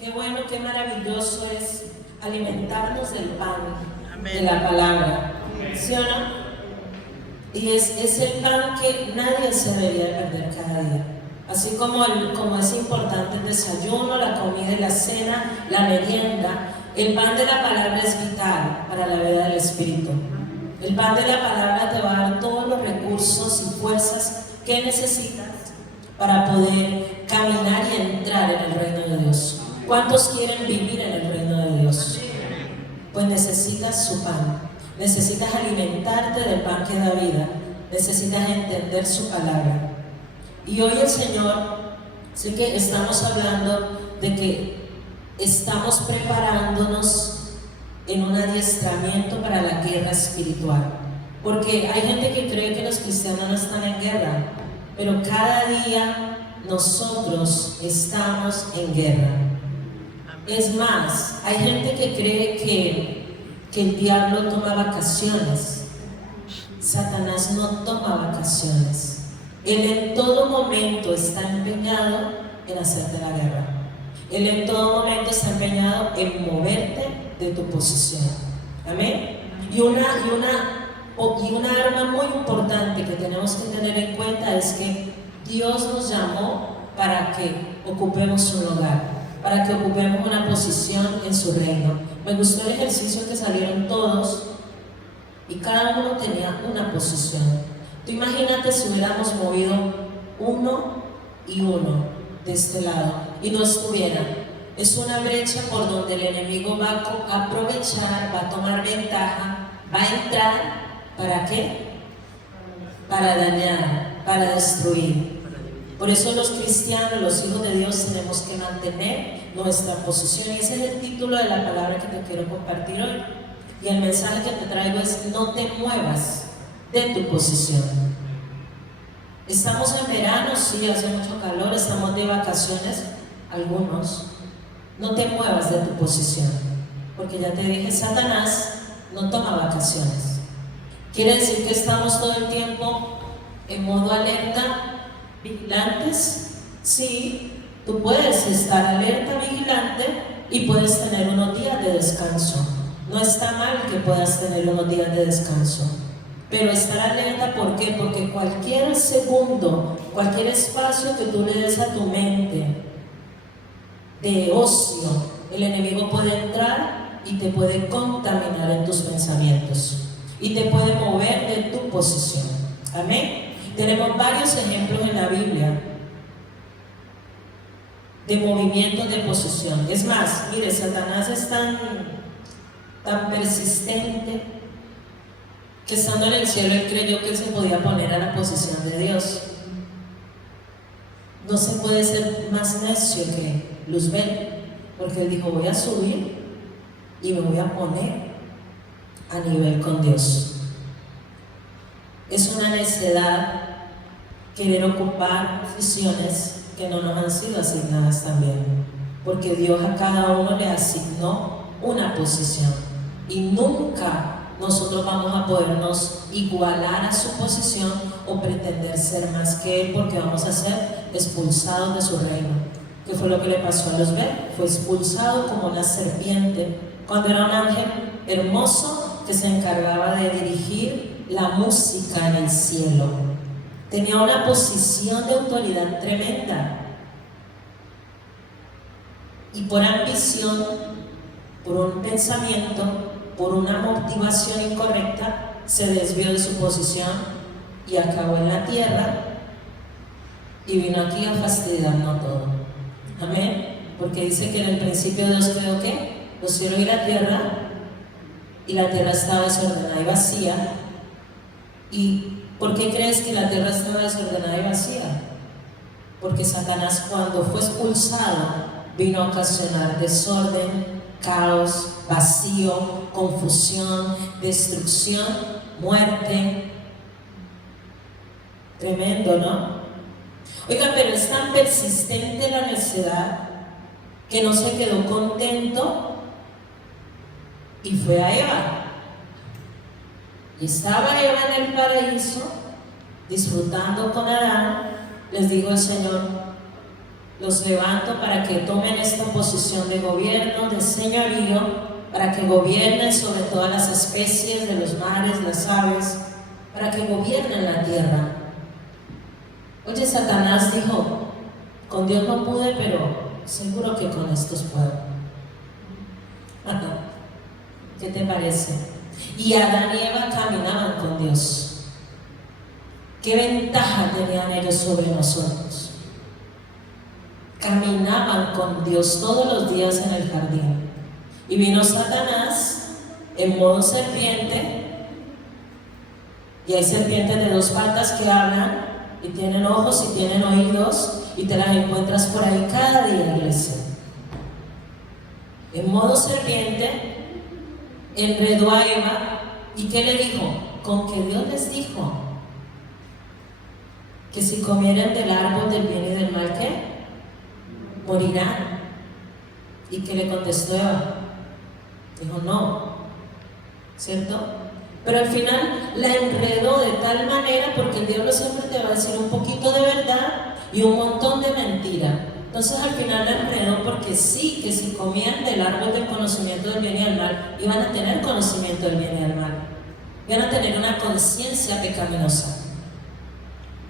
Qué bueno, qué maravilloso es alimentarnos del pan, Amén. de la palabra, ¿sí o no? Y es el pan que nadie se debería perder cada día. Así como es importante el desayuno, la comida y la cena, la merienda, el pan de la palabra es vital para la vida del Espíritu. El pan de la palabra te va a dar todos los recursos y fuerzas que necesitas para poder caminar y entrar en el reino de Dios. ¿Cuántos quieren vivir en el reino de Dios? Pues necesitas su pan, necesitas alimentarte del pan que da vida, necesitas entender su palabra. Y hoy el Señor, sí que estamos hablando de que estamos preparándonos en un adiestramiento para la guerra espiritual. Porque hay gente que cree que los cristianos no están en guerra, pero cada día nosotros estamos en guerra. Es más, hay gente que cree que el diablo toma vacaciones. Satanás no toma vacaciones. Él en todo momento está empeñado en hacerte la guerra. Él en todo momento está empeñado en moverte de tu posición. Amén. Y una arma muy importante que tenemos que tener en cuenta es que Dios nos llamó para que ocupemos un lugar, para que ocupemos una posición en su reino. Me gustó el ejercicio que salieron todos y cada uno tenía una posición. Tú imagínate si hubiéramos movido uno y uno de este lado y no estuvieran. Es una brecha por donde el enemigo va a aprovechar, va a tomar ventaja, va a entrar. ¿Para qué? Para dañar, para destruir. Por eso los cristianos, los hijos de Dios, tenemos que mantener nuestra posición. Y ese es el título de la palabra que te quiero compartir hoy. Y el mensaje que te traigo es: no te muevas de tu posición. Estamos en verano, sí, hace mucho calor, estamos de vacaciones, algunos. No te muevas de tu posición, porque ya te dije, Satanás no toma vacaciones. Quiere decir que estamos todo el tiempo en modo alerta, vigilantes. Sí, tú puedes estar alerta, vigilante, y puedes tener unos días de descanso. No está mal que puedas tener unos días de descanso, pero estar alerta, ¿por qué? Porque cualquier segundo, cualquier espacio que tú le des a tu mente de ocio, el enemigo puede entrar y te puede contaminar en tus pensamientos y te puede mover de tu posición. Amén. Tenemos varios ejemplos en la Biblia de movimientos de posición. Es más, mire, Satanás es tan persistente que estando en el cielo él creyó que él se podía poner a la posición de Dios. No se puede ser más necio que Luzbel, porque él dijo: voy a subir y me voy a poner a nivel con Dios. Es una necedad querer ocupar posiciones que no nos han sido asignadas también, porque Dios a cada uno le asignó una posición y nunca nosotros vamos a podernos igualar a su posición o pretender ser más que Él, porque vamos a ser expulsados de su reino. ¿Qué fue lo que le pasó a Luzbel? Fue expulsado como una serpiente, cuando era un ángel hermoso que se encargaba de dirigir la música en el cielo. Tenía una posición de autoridad tremenda. Y por ambición, por un pensamiento, por una motivación incorrecta, se desvió de su posición y acabó en la tierra y vino aquí a fastidiarnos todo. Amén. Porque dice que en el principio Dios creó ¿qué? Los cielos y la tierra estaba desordenada y vacía. ¿Y por qué crees que la tierra estaba desordenada y vacía? Porque Satanás, cuando fue expulsado, vino a ocasionar desorden, caos, vacío, confusión, destrucción, muerte. Tremendo, ¿no? Oiga, pero es tan persistente la necedad que no se quedó contento y fue a Eva. Y estaba Eva en el paraíso disfrutando con Adán. Les digo el Señor: los levanto para que tomen esta posición de gobierno, de señorío, para que gobiernen sobre todas las especies de los mares, las aves, para que gobiernen la tierra. Oye, Satanás dijo, con Dios no pude, pero seguro que con estos puedo. ¿Qué te parece? Y Adán y Eva caminaban con Dios. ¿Qué ventaja tenían ellos sobre nosotros? Caminaban con Dios todos los días en el jardín. Y vino Satanás en modo serpiente, y hay serpientes de dos patas que hablan y tienen ojos y tienen oídos, y te las encuentras por ahí cada día, iglesia. En modo serpiente enredó a Eva, ¿y qué le dijo? Con que Dios les dijo que si comieran del árbol del bien y del mal, ¿qué? Morirán. ¿Y qué le contestó Eva? Dijo no, ¿cierto? Pero al final la enredó de tal manera, porque el diablo siempre te va a decir un poquito de verdad y un montón de mentira. Entonces al final la enredó, porque sí, que si comían del árbol del conocimiento del bien y del mal, iban a tener conocimiento del bien y del mal, iban a tener una conciencia pecaminosa.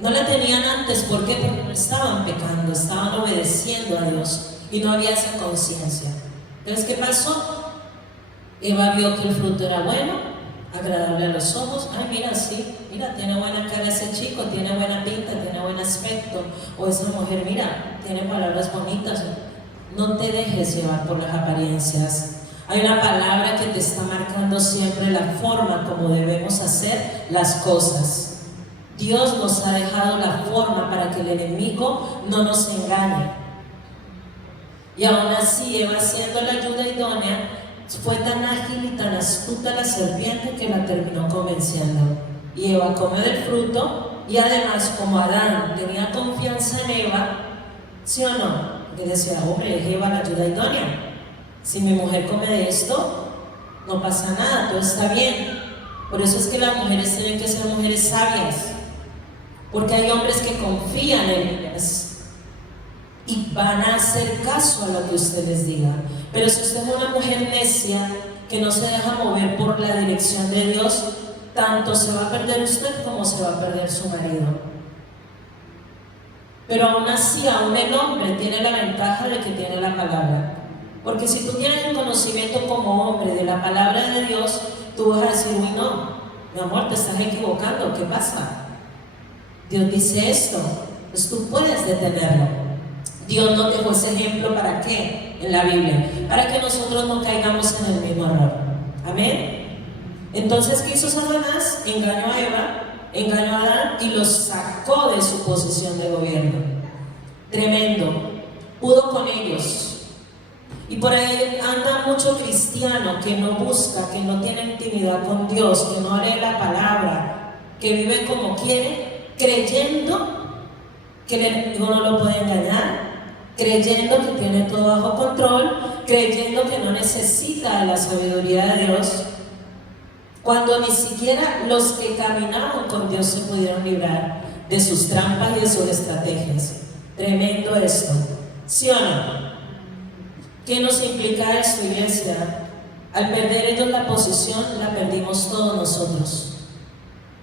No la tenían antes, ¿por qué? Porque no estaban pecando, estaban obedeciendo a Dios y no había esa conciencia. Entonces, ¿qué pasó? Eva vio que el fruto era bueno, agradable a los ojos. Ay, mira, sí, mira, tiene buena cara ese chico, tiene buena pinta, tiene buen aspecto. O esa mujer, mira, tiene palabras bonitas. No te dejes llevar por las apariencias. Hay una palabra que te está marcando siempre la forma como debemos hacer las cosas. Dios nos ha dejado la forma para que el enemigo no nos engañe. Y aún así, Eva, siendo la ayuda idónea, fue tan ágil y tan astuta la serpiente que la terminó convenciendo. Y Eva come del fruto, y además, como Adán tenía confianza en Eva, ¿sí o no? Porque decía, hombre, es Eva la ayuda idónea. Si mi mujer come de esto, no pasa nada, todo está bien. Por eso es que las mujeres tienen que ser mujeres sabias, porque hay hombres que confían en ellas y van a hacer caso a lo que usted les diga. Pero si usted es una mujer necia que no se deja mover por la dirección de Dios, tanto se va a perder usted como se va a perder su marido. Pero aún así, aún el hombre tiene la ventaja de que tiene la palabra. Porque si tú tienes el conocimiento como hombre de la palabra de Dios, tú vas a decir, uy, no, mi amor, te estás equivocando, ¿qué pasa? Dios dice esto, pues tú puedes detenerlo. Dios nos dejó ese ejemplo, ¿para qué? En la Biblia, para que nosotros no caigamos en el mismo error. Amén. Entonces, ¿qué hizo Satanás? Engañó a Eva, engañó a Adán y los sacó de su posición de gobierno. Tremendo. Pudo con ellos. Y por ahí anda mucho cristiano que no busca, que no tiene intimidad con Dios, que no lee la palabra, que vive como quiere, creyendo que el enemigo no lo puede engañar, creyendo que tiene todo bajo control, creyendo que no necesita de la sabiduría de Dios, cuando ni siquiera los que caminaban con Dios se pudieron librar de sus trampas y de sus estrategias. Tremendo esto, ¿sí o no? ¿Qué nos implica esto, iglesia? Al perder ellos la posición, la perdimos todos nosotros,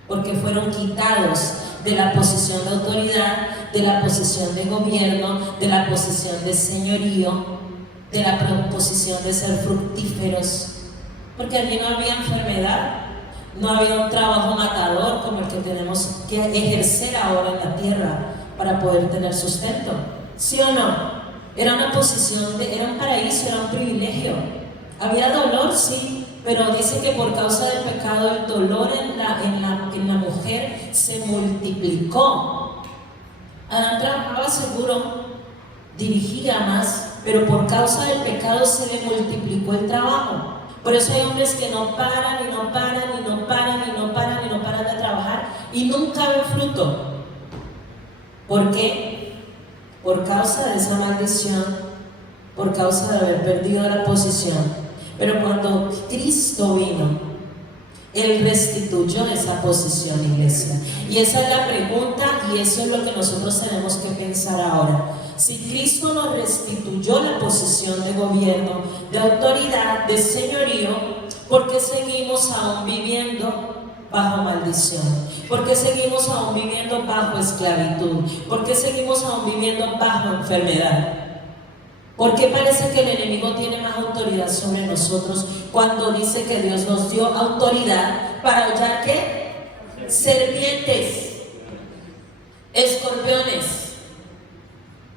porque fueron quitados de la posición de autoridad, de la posición de gobierno, de la posición de señorío, de la posición de ser fructíferos, porque allí no había enfermedad, no había un trabajo matador como el que tenemos que ejercer ahora en la tierra para poder tener sustento. ¿Sí o no? Era una posición, era un paraíso, era un privilegio. Había dolor, sí, pero dice que por causa del pecado el dolor en la mujer se multiplicó. Adán trabajaba seguro, dirigía más, pero por causa del pecado se le multiplicó el trabajo. Por eso hay hombres que no paran y no paran y no paran y no paran y no paran de trabajar y nunca ven fruto. ¿Por qué? Por causa de esa maldición, por causa de haber perdido la posición. Pero cuando Cristo vino, Él restituyó esa posición, iglesia. Y esa es la pregunta y eso es lo que nosotros tenemos que pensar ahora. Si Cristo nos restituyó la posición de gobierno, de autoridad, de señorío, ¿por qué seguimos aún viviendo bajo maldición? ¿Por qué seguimos aún viviendo bajo esclavitud? ¿Por qué seguimos aún viviendo bajo enfermedad? ¿Por qué parece que el enemigo tiene más autoridad sobre nosotros cuando dice que Dios nos dio autoridad para hollar qué? Serpientes, escorpiones.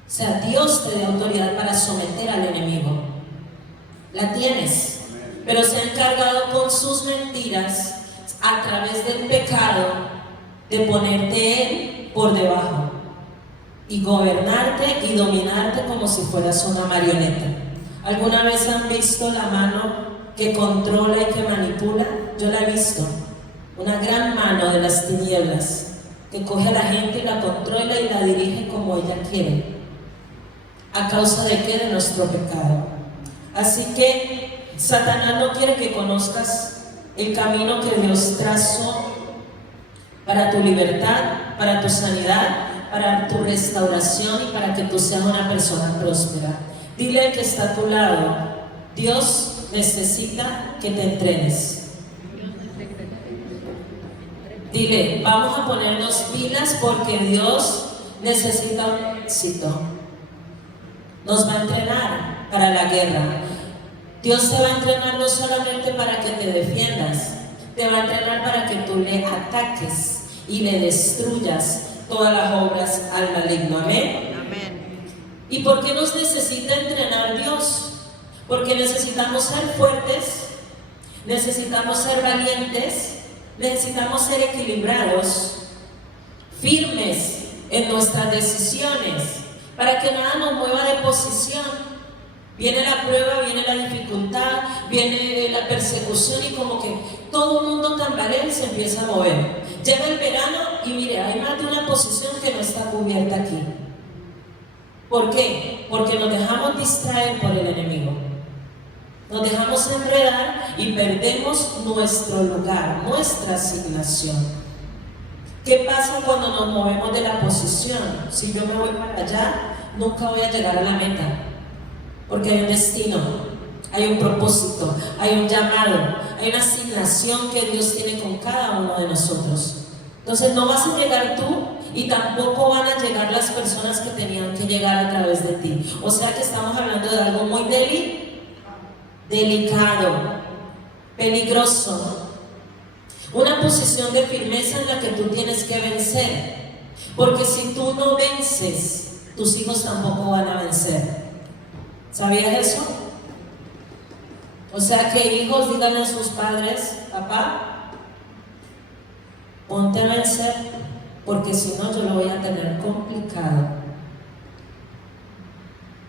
O sea, Dios te da autoridad para someter al enemigo. La tienes, pero se ha encargado con sus mentiras a través del pecado de ponerte él por debajo y gobernarte y dominarte como si fueras una marioneta. ¿Alguna vez han visto la mano que controla y que manipula? Yo la he visto, una gran mano de las tinieblas que coge a la gente y la controla y la dirige como ella quiere. ¿A causa de qué? De nuestro pecado. Así que Satanás no quiere que conozcas el camino que Dios trazó para tu libertad, para tu sanidad, para tu restauración y para que tú seas una persona próspera. Dile al que está a tu lado: Dios necesita que te entrenes. Dile: vamos a ponernos pilas porque Dios necesita un éxito. Nos va a entrenar para la guerra. Dios te va a entrenar no solamente para que te defiendas, te va a entrenar para que tú le ataques y le destruyas todas las obras al maligno. Amén. Amén. ¿Y por qué nos necesita entrenar Dios? Porque necesitamos ser fuertes, necesitamos ser valientes, necesitamos ser equilibrados, firmes en nuestras decisiones, para que nada nos mueva de posición. Viene la prueba, viene la dificultad, viene la persecución y como que todo el mundo tambalea y se empieza a mover. Llega el verano y mire, hay más de una posición que no está cubierta aquí. ¿Por qué? Porque nos dejamos distraer por el enemigo. Nos dejamos enredar y perdemos nuestro lugar, nuestra asignación. ¿Qué pasa cuando nos movemos de la posición? Si yo me voy para allá, nunca voy a llegar a la meta. Porque hay un destino, hay un propósito, hay un llamado, hay una asignación que Dios tiene con cada uno de nosotros. Entonces no vas a llegar tú y tampoco van a llegar las personas que tenían que llegar a través de ti. O sea que estamos hablando de algo muy delicado, peligroso. Una posición de firmeza en la que tú tienes que vencer. Porque si tú no vences, tus hijos tampoco van a vencer. ¿Sabías eso? O sea que hijos digan a sus padres: papá, ponte a vencer, porque si no yo lo voy a tener complicado.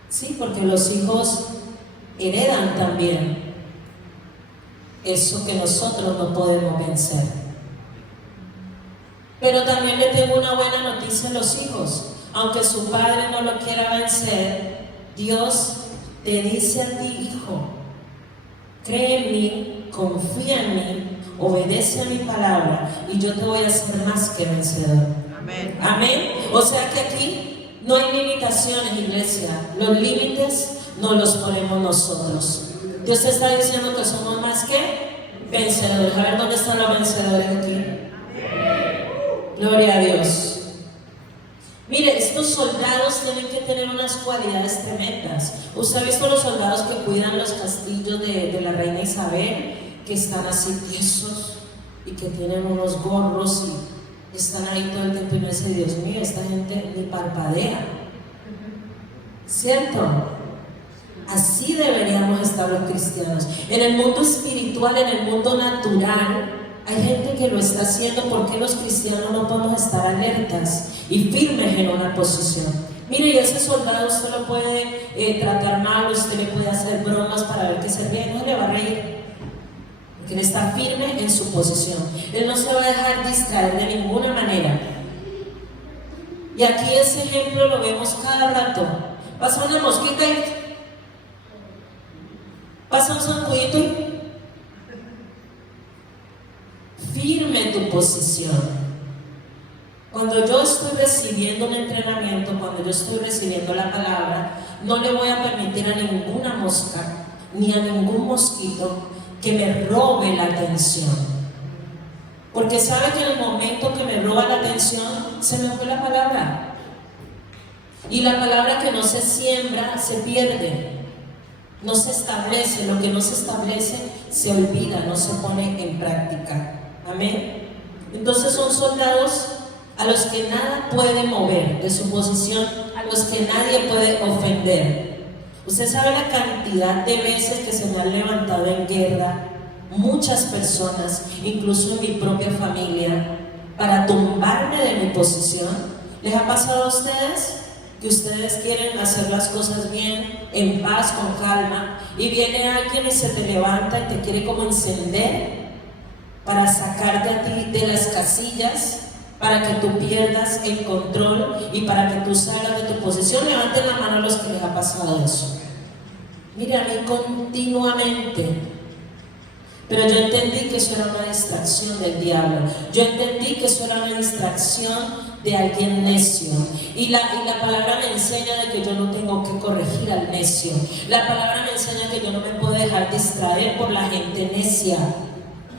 Sí, porque los hijos heredan también eso que nosotros no podemos vencer. Pero también le tengo una buena noticia a los hijos. Aunque su padre no lo quiera vencer, Dios te dice a ti: hijo, cree en mí, confía en mí, obedece a mi palabra y yo te voy a hacer más que vencedor. Amén. Amén. O sea que aquí no hay limitaciones, iglesia. Los límites no los ponemos nosotros. Dios te está diciendo que somos más que vencedores. A ver, ¿dónde están los vencedores aquí? Amén. Gloria a Dios. Mire, estos soldados tienen que tener unas cualidades tremendas. ¿Usted ha visto los soldados que cuidan los castillos de la reina Isabel? Que están así tiesos y que tienen unos gorros y están ahí todo el tiempo y me dice: Dios mío, esta gente ni parpadea. ¿Cierto? Así deberíamos estar los cristianos. En el mundo espiritual, en el mundo natural, hay gente que lo está haciendo. Porque los cristianos no podemos estar alertas y firmes en una posición? Mire, y ese soldado usted lo puede tratar mal, usted le puede hacer bromas para ver que se ríe, no le va a reír, porque él está firme en su posición. Él no se va a dejar distraer de ninguna manera. Y aquí ese ejemplo lo vemos cada rato. Pasa una mosquita y pasa un zancudito y firme tu posición. Cuando yo estoy recibiendo un entrenamiento, cuando yo estoy recibiendo la palabra, no le voy a permitir a ninguna mosca ni a ningún mosquito que me robe la atención. Porque sabe que en el momento que me roba la atención, se me fue la palabra. Y la palabra que no se siembra, se pierde. No se establece, lo que no se establece, se olvida, no se pone en práctica. Amén. Entonces son soldados a los que nada puede mover de su posición, a los que nadie puede ofender. Usted sabe la cantidad de veces que se me han levantado en guerra muchas personas, incluso en mi propia familia, para tumbarme de mi posición. ¿Les ha pasado a ustedes que ustedes quieren hacer las cosas bien, en paz, con calma, y viene alguien y se te levanta y te quiere como encender para sacarte a ti de las casillas, para que tú pierdas el control y para que tú salgas de tu posición? Levanten la mano a los que les ha pasado eso. Mira, a mí continuamente. Pero yo entendí que eso era una distracción del diablo. Yo entendí que eso era una distracción de alguien necio. Y la palabra me enseña de que yo no tengo que corregir al necio. La palabra me enseña que yo no me puedo dejar distraer por la gente necia.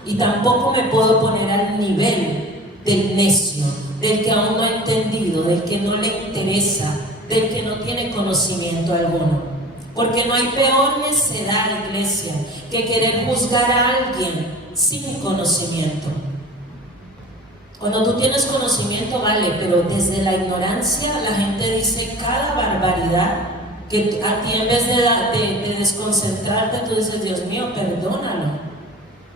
Y tampoco me puedo poner al nivel del necio, del que aún no ha entendido, del que no le interesa, del que no tiene conocimiento alguno. Porque no hay peor necedad, iglesia, que querer juzgar a alguien sin conocimiento. Cuando tú tienes conocimiento, vale, pero desde la ignorancia la gente dice cada barbaridad que a ti, en vez de desconcentrarte, tú dices: Dios mío, perdónalo,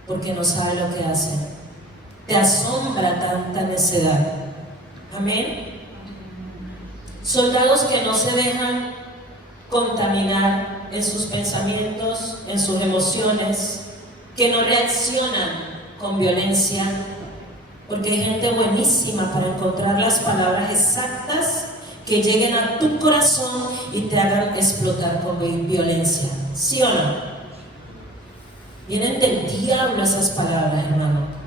porque no sabe lo que hace. Te asombra tanta necedad. Amén. Soldados que no se dejan contaminar en sus pensamientos, en sus emociones, que no reaccionan con violencia, porque hay gente buenísima para encontrar las palabras exactas que lleguen a tu corazón y te hagan explotar con violencia. ¿Sí o no? Vienen del diablo esas palabras, hermano.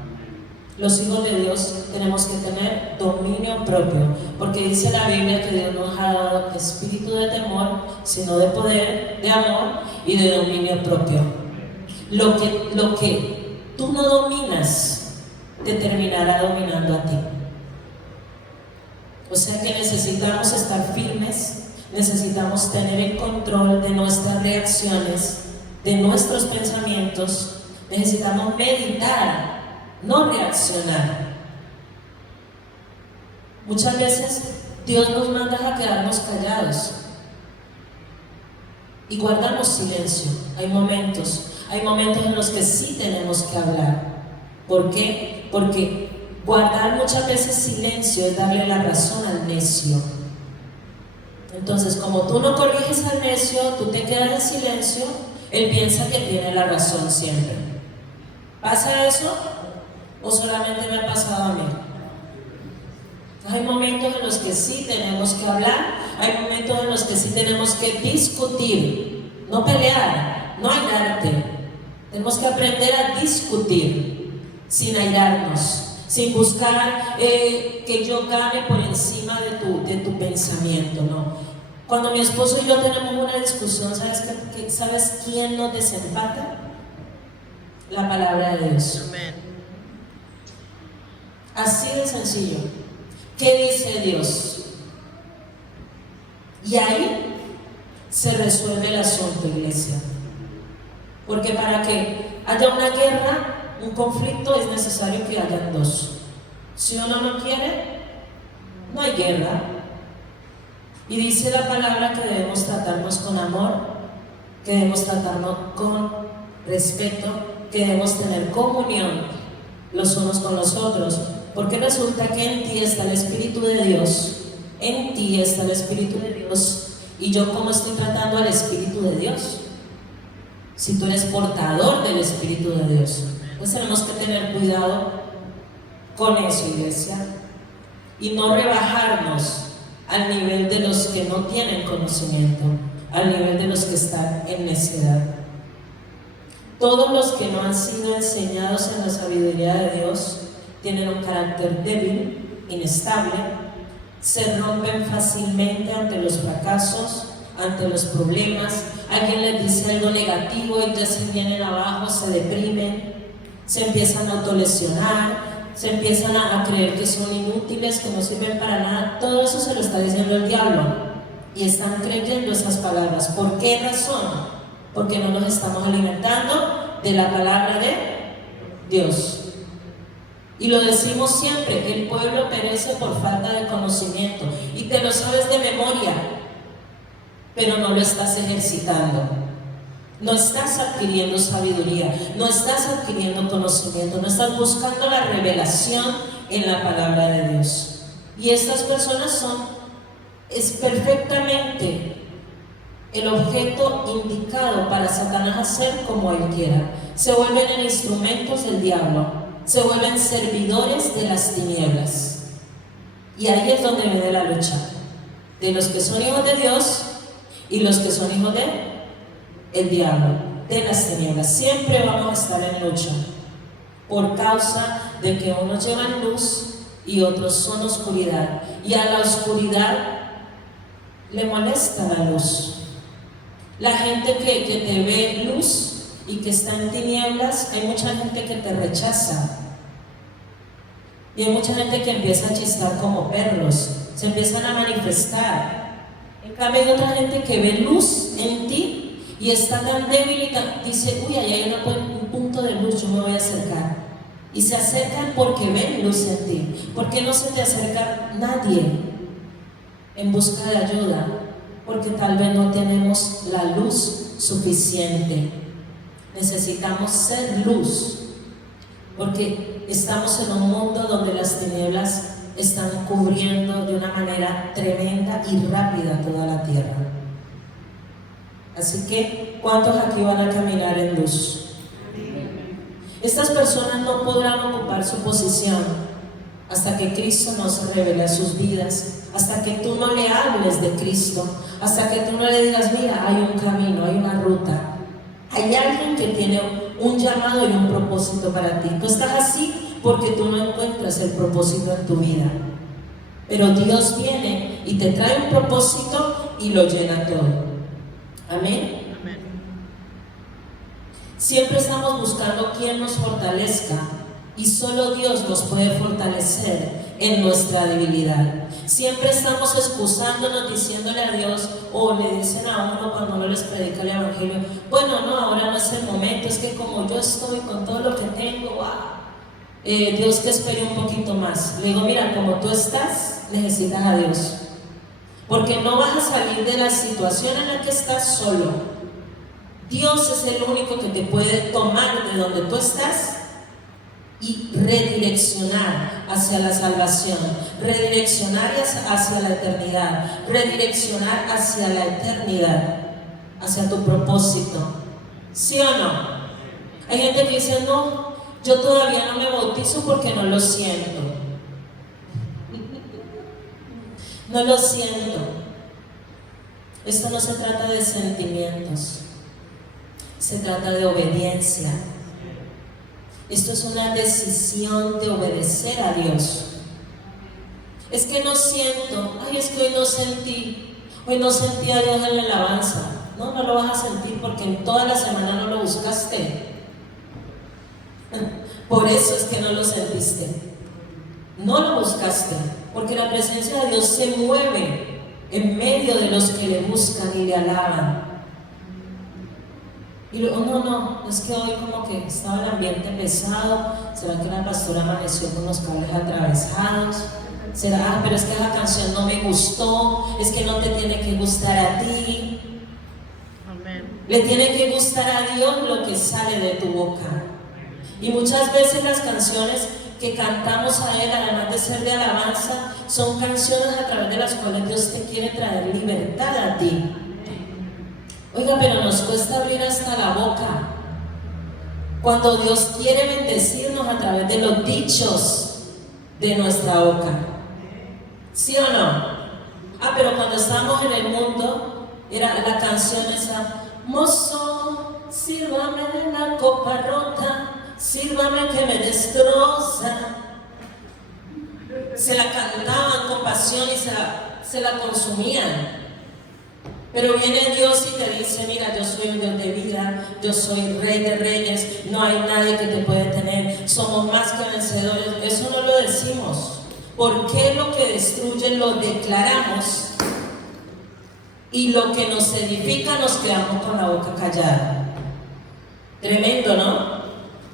Los hijos de Dios tenemos que tener dominio propio, porque dice la Biblia que Dios nos ha dado espíritu de temor, sino de poder, de amor y de dominio propio. Lo que tú no dominas, te terminará dominando a ti. O sea que necesitamos estar firmes, necesitamos tener el control de nuestras reacciones, de nuestros pensamientos, necesitamos meditar, no reaccionar. Muchas veces Dios nos manda a quedarnos callados y guardamos silencio. Hay momentos en los que sí tenemos que hablar. ¿Por qué? Porque guardar muchas veces silencio es darle la razón al necio. Entonces, como tú no corriges al necio, tú te quedas en silencio, él piensa que tiene la razón siempre. ¿Pasa eso? ¿O solamente me ha pasado a mí? Hay momentos en los que sí tenemos que hablar, hay momentos en los que sí tenemos que discutir, no pelear, no airarte. Tenemos que aprender a discutir sin airarnos, sin buscar que yo gane por encima de tu pensamiento, ¿no? Cuando mi esposo y yo tenemos una discusión, ¿sabes quién nos desempata? La palabra de Dios. Amén. Así de sencillo. ¿Qué dice Dios? Y ahí se resuelve el asunto, iglesia. Porque para que haya una guerra, un conflicto, es necesario que hayan dos. Si uno no quiere, no hay guerra. Y dice la palabra que debemos tratarnos con amor, que debemos tratarnos con respeto, que debemos tener comunión los unos con los otros. Porque resulta que en ti está el Espíritu de Dios, en ti está el Espíritu de Dios, y yo cómo estoy tratando al Espíritu de Dios. Si tú eres portador del Espíritu de Dios, pues tenemos que tener cuidado con eso, iglesia, y no rebajarnos al nivel de los que no tienen conocimiento, al nivel de los que están en necedad. Todos los que no han sido enseñados en la sabiduría de Dios tienen un carácter débil inestable, se rompen fácilmente ante los fracasos, ante los problemas. Alguien les dice algo negativo y ya se vienen abajo, se deprimen, se empiezan a autolesionar, se empiezan a creer que son inútiles, que no sirven para nada. Todo eso se lo está diciendo el diablo y están creyendo esas palabras. ¿Por qué razón? Porque no nos estamos alimentando de la palabra de Dios. Y lo decimos siempre, el pueblo perece por falta de conocimiento, y te lo sabes de memoria, pero no lo estás ejercitando. No estás adquiriendo sabiduría, no estás adquiriendo conocimiento, no estás buscando la revelación en la palabra de Dios. Y estas personas es perfectamente el objeto indicado para Satanás hacer como él quiera. Se vuelven en instrumentos del diablo, se vuelven servidores de las tinieblas. Y ahí es donde viene la lucha de los que son hijos de Dios y los que son hijos de el diablo, de las tinieblas. Siempre vamos a estar en lucha por causa de que unos llevan luz y otros son oscuridad, y a la oscuridad le molesta la luz. La gente que te ve luz y que está en tinieblas, hay mucha gente que te rechaza, y hay mucha gente que empieza a chistar como perros, se empiezan a manifestar. En cambio hay otra gente que ve luz en ti y está tan débil y dice, uy, ahí hay un punto de luz, yo me voy a acercar. Y se acercan porque ven luz en ti. ¿Por qué no se te acerca nadie en busca de ayuda? Porque tal vez no tenemos la luz suficiente. Necesitamos ser luz, porque estamos en un mundo donde las tinieblas están cubriendo de una manera tremenda y rápida toda la tierra. Así que, ¿cuántos aquí van a caminar en luz? Estas personas no podrán ocupar su posición hasta que Cristo no se revele a sus vidas, hasta que tú no le hables de Cristo, hasta que tú no le digas, mira, hay un camino, hay una ruta, hay alguien que tiene un llamado y un propósito para ti. Tú estás así porque tú no encuentras el propósito en tu vida, pero Dios viene y te trae un propósito y lo llena todo. Amén. Amén. Siempre estamos buscando quien nos fortalezca, y solo Dios nos puede fortalecer en nuestra debilidad. Siempre estamos excusándonos, diciéndole a Dios, o le dicen a uno cuando uno les predica el evangelio, bueno, no, ahora no es el momento, es que como yo estoy con todo lo que tengo, Dios te espere un poquito más. Le digo, mira, como tú estás, necesitas a Dios, porque no vas a salir de la situación en la que estás solo. Dios es el único que te puede tomar de donde tú estás y redireccionar hacia la salvación, redireccionar hacia la eternidad, redireccionar hacia la eternidad, hacia tu propósito. ¿Sí o no? Hay gente que dice, no, yo todavía no me bautizo porque no lo siento. No lo siento. Esto no se trata de sentimientos, se trata de obediencia. Esto es una decisión de obedecer a Dios. Es que no siento, ay, es que hoy no sentí a Dios en la alabanza. No, no lo vas a sentir porque en toda la semana no lo buscaste. Por eso es que no lo sentiste. No lo buscaste, porque la presencia de Dios se mueve en medio de los que le buscan y le alaban. Y luego, no, es que hoy como que estaba el ambiente pesado. ¿Será que la pastora amaneció con los cables atravesados? ¿Será, pero es que la canción no me gustó? Es que no te tiene que gustar a ti. Amén. Le tiene que gustar a Dios lo que sale de tu boca. Y muchas veces las canciones que cantamos a Él, además de ser de alabanza, son canciones a través de las cuales Dios te quiere traer libertad a ti. Oiga, pero nos cuesta abrir hasta la boca cuando Dios quiere bendecirnos a través de los dichos de nuestra boca. ¿Sí o no? Pero cuando estábamos en el mundo, era la canción esa, mozo, sírvame de la copa rota, sírvame que me destroza. se la cantaban con pasión y se la consumían. Pero viene Dios y te dice: mira, yo soy un Dios de vida, yo soy Rey de Reyes, no hay nadie que te puede tener, somos más que vencedores. Eso no lo decimos. ¿Por qué lo que destruye lo declaramos y lo que nos edifica nos quedamos con la boca callada? Tremendo, ¿no?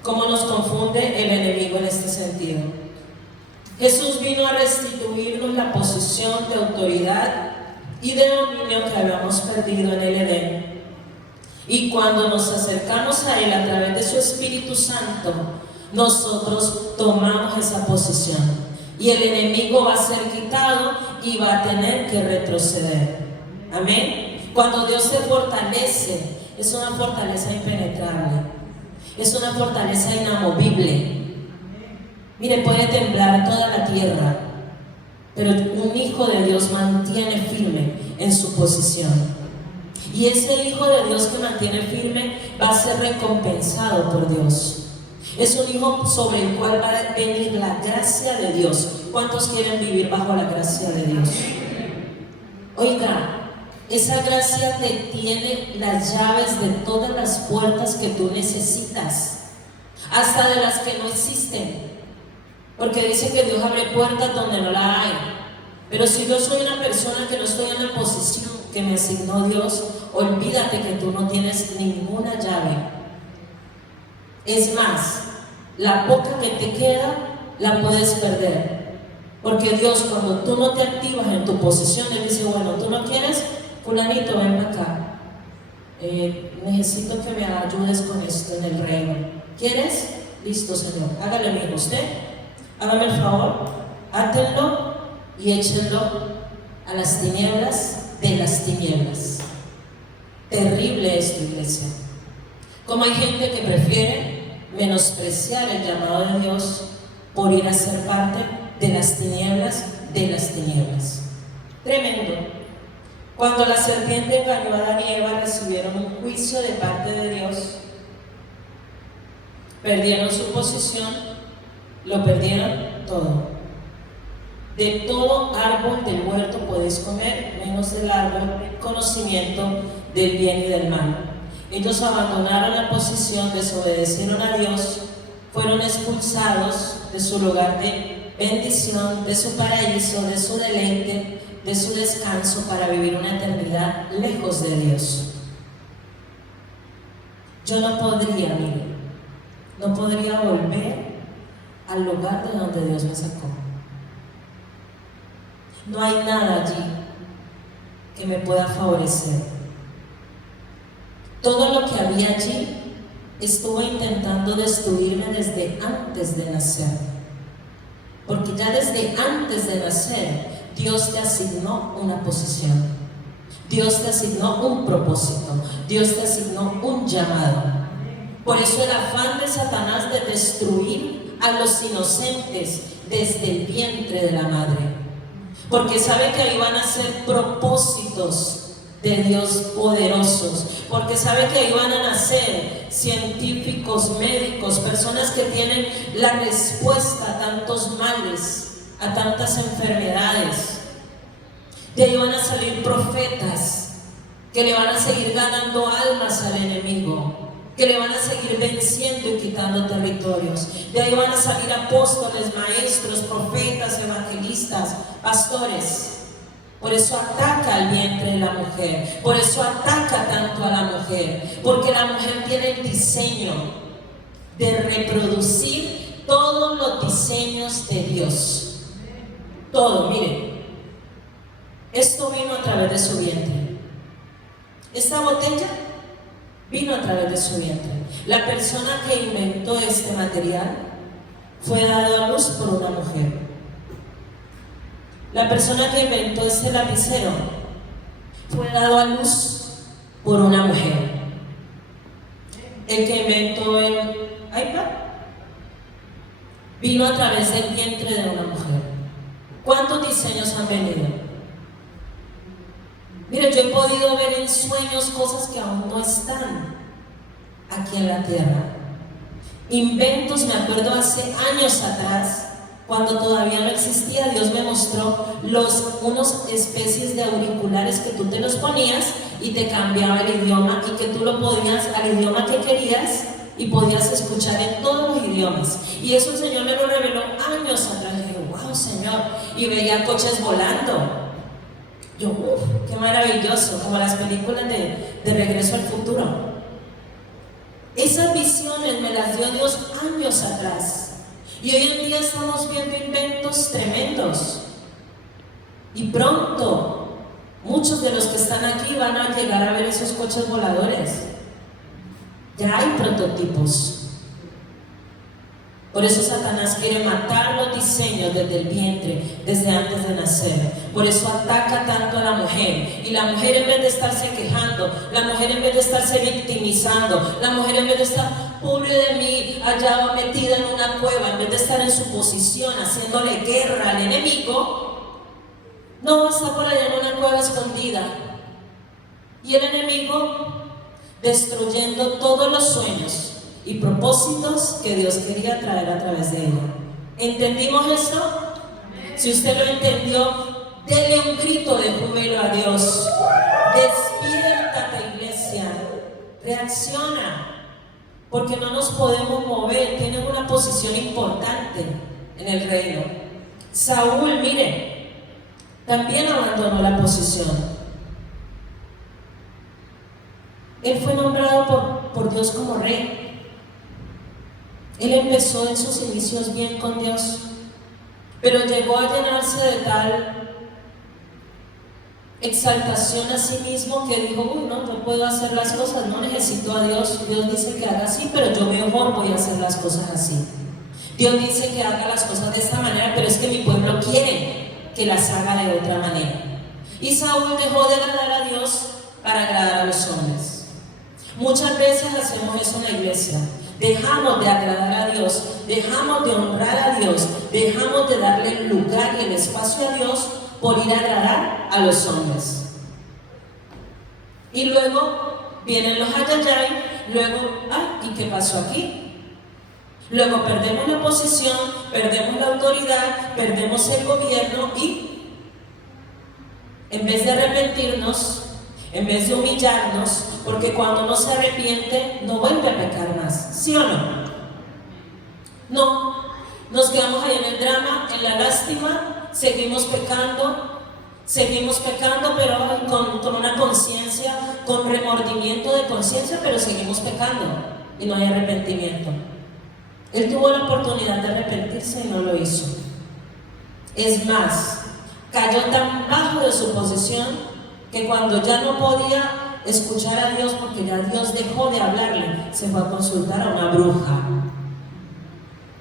Cómo nos confunde el enemigo en este sentido. Jesús vino a restituirnos la posición de autoridad y de dominio que habíamos perdido en el Edén. Y cuando nos acercamos a Él a través de su Espíritu Santo, nosotros tomamos esa posición. Y el enemigo va a ser quitado y va a tener que retroceder. Amén. Cuando Dios se fortalece, es una fortaleza impenetrable, es una fortaleza inamovible. Mire, puede temblar toda la tierra, pero un hijo de Dios mantiene firme en su posición. Y ese hijo de Dios que mantiene firme va a ser recompensado por Dios. Es un hijo sobre el cual va a venir la gracia de Dios. ¿Cuántos quieren vivir bajo la gracia de Dios? Oiga, esa gracia te tiene las llaves de todas las puertas que tú necesitas, hasta de las que no existen. Porque dice que Dios abre puertas donde no la hay. Pero si yo soy una persona que no estoy en la posición que me asignó Dios, olvídate que tú no tienes ninguna llave. Es más, la poca que te queda la puedes perder. Porque Dios, cuando tú no te activas en tu posición, Él dice: bueno, tú no quieres, fulanito, ven acá. Necesito que me ayudes con esto en el reino. ¿Quieres? Listo, Señor. Hágale, amigo, usted. Hágame el favor, átenlo y échenlo a las tinieblas de las tinieblas. Terrible esto, iglesia. Como hay gente que prefiere menospreciar el llamado de Dios por ir a ser parte de las tinieblas de las tinieblas. Tremendo. Cuando la serpiente engañó a Adán y Eva, recibieron un juicio de parte de Dios. Perdieron su posición. Lo perdieron todo. De todo árbol del huerto podéis comer, menos del árbol del conocimiento del bien y del mal. Ellos abandonaron la posición, desobedecieron a Dios, fueron expulsados de su lugar de bendición, de su paraíso, de su deleite, de su descanso, para vivir una eternidad lejos de Dios. Yo no podría, mire, no podría volver al lugar de donde Dios me sacó. No hay nada allí que me pueda favorecer. Todo lo que había allí estuvo intentando destruirme desde antes de nacer. Porque ya desde antes de nacer, Dios te asignó una posición. Dios te asignó un propósito. Dios te asignó un llamado. Por eso el afán de Satanás de destruir a los inocentes desde el vientre de la madre, porque sabe que ahí van a ser propósitos de Dios poderosos, porque sabe que ahí van a nacer científicos, médicos, personas que tienen la respuesta a tantos males, a tantas enfermedades. De ahí van a salir profetas que le van a seguir ganando almas al enemigo, que le van a seguir venciendo y quitando territorios. De ahí van a salir apóstoles, maestros, profetas, evangelistas, pastores. Por eso ataca al vientre de la mujer, por eso ataca tanto a la mujer, porque la mujer tiene el diseño de reproducir todos los diseños de Dios. Todo, miren, esto vino a través de su vientre. Esta botella vino a través de su vientre. La persona que inventó este material fue dado a luz por una mujer. La persona que inventó este lapicero fue dado a luz por una mujer. El que inventó el iPad vino a través del vientre de una mujer. ¿Cuántos diseños han venido? Mira, yo he podido ver en sueños cosas que aún no están aquí en la tierra. Inventos, me acuerdo hace años atrás, Cuando todavía no existía, Dios me mostró unos especies de auriculares que tú te los ponías y te cambiaba el idioma y que tú lo podías al idioma que querías y podías escuchar en todos los idiomas. Y eso el Señor me lo reveló años atrás. Y dije, wow, Señor. Y veía coches volando. Yo, qué maravilloso, como las películas de Regreso al Futuro. Esas visiones me las dio Dios años atrás. Y hoy en día estamos viendo inventos tremendos. Y pronto, muchos de los que están aquí van a llegar a ver esos coches voladores. Ya hay prototipos. Por eso Satanás quiere matar los diseños desde el vientre, desde antes de nacer. Por eso ataca tanto a la mujer. Y la mujer, en vez de estarse quejando, la mujer en vez de estarse victimizando, la mujer en vez de estar, pobre de mí, allá metida en una cueva, en vez de estar en su posición haciéndole guerra al enemigo, no, está por allá en una cueva escondida. Y el enemigo destruyendo todos los sueños y propósitos que Dios quería traer a través de ella. ¿Entendimos esto? Si usted lo entendió, dele un grito de júbilo a Dios. Despiértate, iglesia. Reacciona. Porque no nos podemos mover. Tienes una posición importante en el reino. Saúl, mire, también abandonó la posición. Él fue nombrado por Dios como rey. Él empezó en sus inicios bien con Dios, pero llegó a llenarse de tal exaltación a sí mismo que dijo, no puedo hacer las cosas, no necesito a Dios. Dios dice que haga así, pero yo mejor voy a hacer las cosas así. Dios dice que haga las cosas de esta manera, pero es que mi pueblo quiere que las haga de otra manera. Y Saúl dejó de agradar a Dios para agradar a los hombres. Muchas veces hacemos eso en la iglesia. Dejamos de agradar a Dios, dejamos de honrar a Dios, dejamos de darle el lugar y el espacio a Dios por ir a agradar a los hombres. Y luego vienen los ayayay, luego, ¿y qué pasó aquí? Luego perdemos la posición, perdemos la autoridad, perdemos el gobierno y en vez de arrepentirnos, en vez de humillarnos, porque cuando uno se arrepiente no vuelve a pecar más, ¿sí o no? No, nos quedamos ahí en el drama, en la lástima, seguimos pecando, pero con una conciencia, con remordimiento de conciencia, pero seguimos pecando y no hay arrepentimiento. Él tuvo la oportunidad de arrepentirse y no lo hizo. Es más, cayó tan bajo de su posición que cuando ya no podía escuchar a Dios porque ya Dios dejó de hablarle, se fue a consultar a una bruja.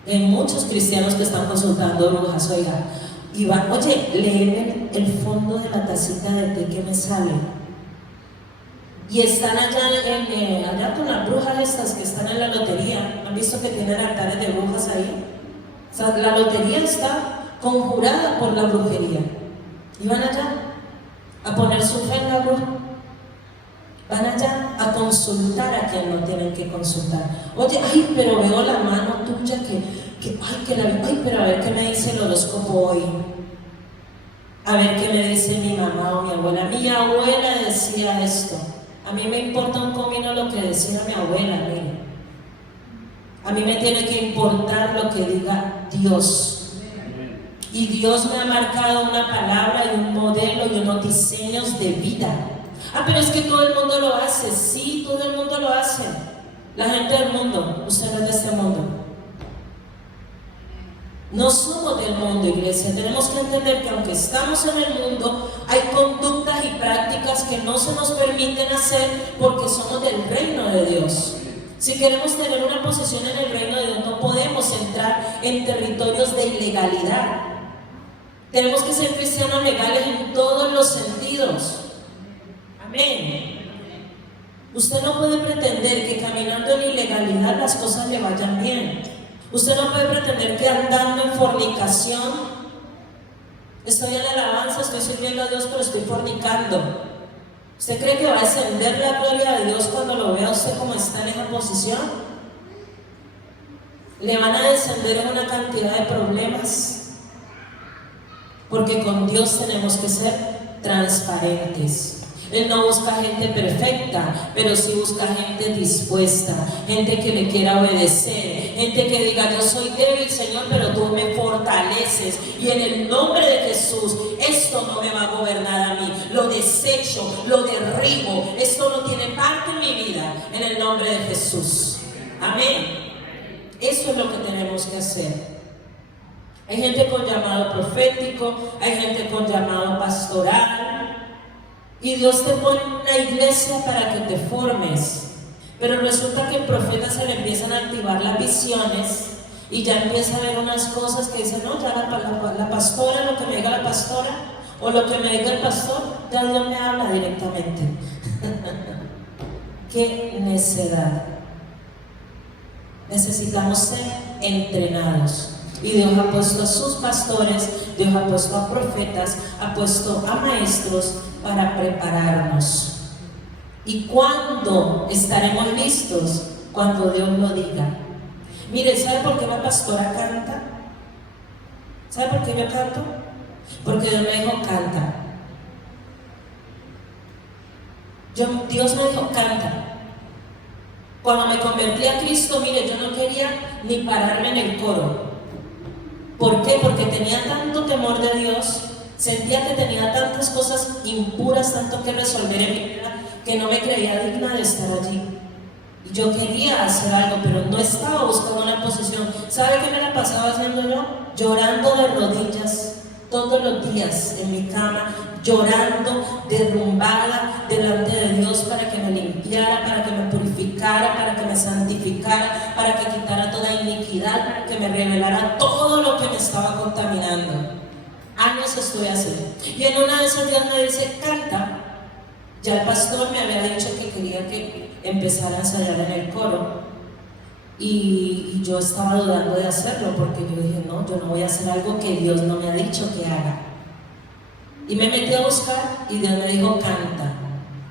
Hay muchos cristianos que están consultando brujas, oiga, y van, oye, léeme el fondo de la tacita de té que me sale. Y están allá con las brujas estas que están en la lotería. ¿Han visto que tienen altares de brujas ahí? O sea, la lotería está conjurada por la brujería. Y van allá a poner su fe en la bruja. Van allá a consultar a quien no tienen que consultar. Oye, pero veo la mano tuya pero a ver qué me dice el horóscopo hoy. A ver qué me dice mi mamá o mi abuela. Mi abuela decía esto. A mí me importa un comino lo que decía mi abuela, mire. A mí me tiene que importar lo que diga Dios. Y Dios me ha marcado una palabra y un modelo y unos diseños de vida. Pero es que todo el mundo lo hace. Sí, todo el mundo lo hace. La gente del mundo, usted no es de este mundo. No somos del mundo, iglesia. Tenemos que entender que aunque estamos en el mundo, hay conductas y prácticas que no se nos permiten hacer porque somos del reino de Dios. Si queremos tener una posición en el reino de Dios, no podemos entrar en territorios de ilegalidad. Tenemos que ser cristianos legales en todos los sentidos. Amén. Usted no puede pretender que caminando en ilegalidad las cosas le vayan bien. Usted no puede pretender que andando en fornicación, estoy en la alabanza, estoy sirviendo a Dios, pero estoy fornicando. ¿Usted cree que va a descender la gloria de Dios cuando lo vea usted como está en esa posición? Le van a descender en una cantidad de problemas. porque con Dios tenemos que ser transparentes. Él no busca gente perfecta, pero sí busca gente dispuesta, gente que le quiera obedecer, gente que diga: yo soy débil, Señor, pero tú me fortaleces, y en el nombre de Jesús esto no me va a gobernar a mí, lo desecho, lo derribo, esto no tiene parte en mi vida, en el nombre de Jesús. Amén. Eso es lo que tenemos que hacer. Hay gente con llamado profético, hay gente con llamado pastoral, y Dios te pone en una iglesia para que te formes, pero resulta que el profeta se le empiezan a activar las visiones y ya empieza a ver unas cosas que dice: no, ya la pastora, lo que me diga la pastora o lo que me diga el pastor, ya Dios me habla directamente. ¡Qué necedad! Necesitamos ser entrenados. Y Dios ha puesto a sus pastores, Dios ha puesto a profetas, ha puesto a maestros para prepararnos. ¿Y cuándo estaremos listos? Cuando Dios lo diga. Mire, ¿sabe por qué la pastora canta? ¿Sabe por qué yo canto? Porque Dios me dijo: canta. Dios me dijo: canta. Cuando me convertí a Cristo, mire, yo no quería ni pararme en el coro. ¿Por qué? Porque tenía tanto temor de Dios, sentía que tenía tantas cosas impuras, tanto que resolver en mi vida, que no me creía digna de estar allí. Y yo quería hacer algo, pero no estaba buscando una posición. ¿Sabe qué me la pasaba haciendo yo? Llorando de rodillas todos los días en mi cama, llorando, derrumbada delante de Dios para que me limpiara, para que me purificara, para que me santificara, para que quitara toda iniquidad, para que me revelara todo lo que me estaba contaminando. Años estuve así. Y en una de esas días me dice: canta. Ya el pastor me había dicho que quería que empezara a ensayar en el coro. Y yo estaba dudando de hacerlo, porque yo dije: no, yo no voy a hacer algo que Dios no me ha dicho que haga. Y me metí a buscar y Dios me dijo: canta.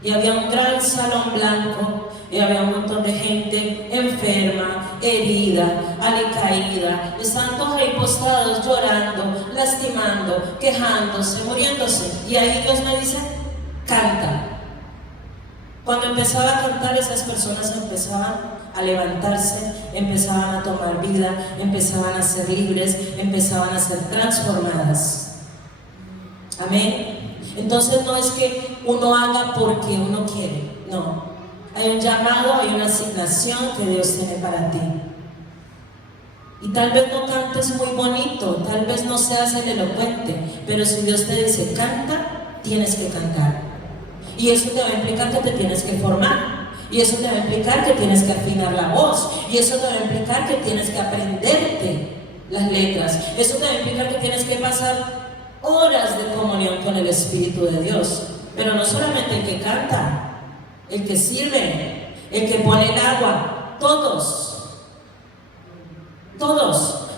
Y había un gran salón blanco, y había un montón de gente enferma, herida, alicaída. Estaban todos ahí postrados, llorando, lastimando, quejándose, muriéndose. Y ahí Dios me dice: canta. Cuando empezaba a cantar, esas personas empezaban a levantarse, empezaban a tomar vida, empezaban a ser libres, empezaban a ser transformadas. Amén. Entonces no es que uno haga porque uno quiere, no. Hay un llamado, hay una asignación que Dios tiene para ti. Y tal vez no cantes muy bonito, tal vez no seas el elocuente, pero si Dios te dice: canta, tienes que cantar. Y eso te va a implicar que te tienes que formar, y eso te va a implicar que tienes que afinar la voz, y eso te va a implicar que tienes que aprenderte las letras, eso te va a implicar que tienes que pasar horas de comunión con el Espíritu de Dios. Pero no solamente el que canta, el que sirve, el que pone el agua, todos,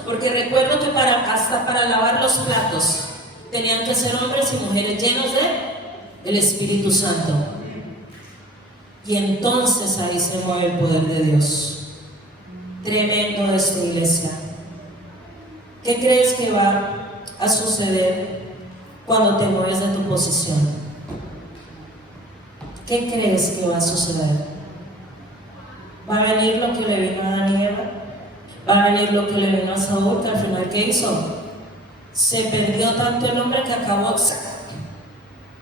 porque recuerdo que hasta para lavar los platos tenían que ser hombres y mujeres llenos de el Espíritu Santo. Y entonces ahí se mueve el poder de Dios. Tremendo esta iglesia. ¿Qué crees que va a suceder cuando te mueves de tu posición? ¿Qué crees que va a suceder? ¿Va a venir lo que le vino a Adán y Eva? ¿Va a venir lo que le vino a Saúl, que al final ¿qué hizo? Se perdió tanto el hombre que acabó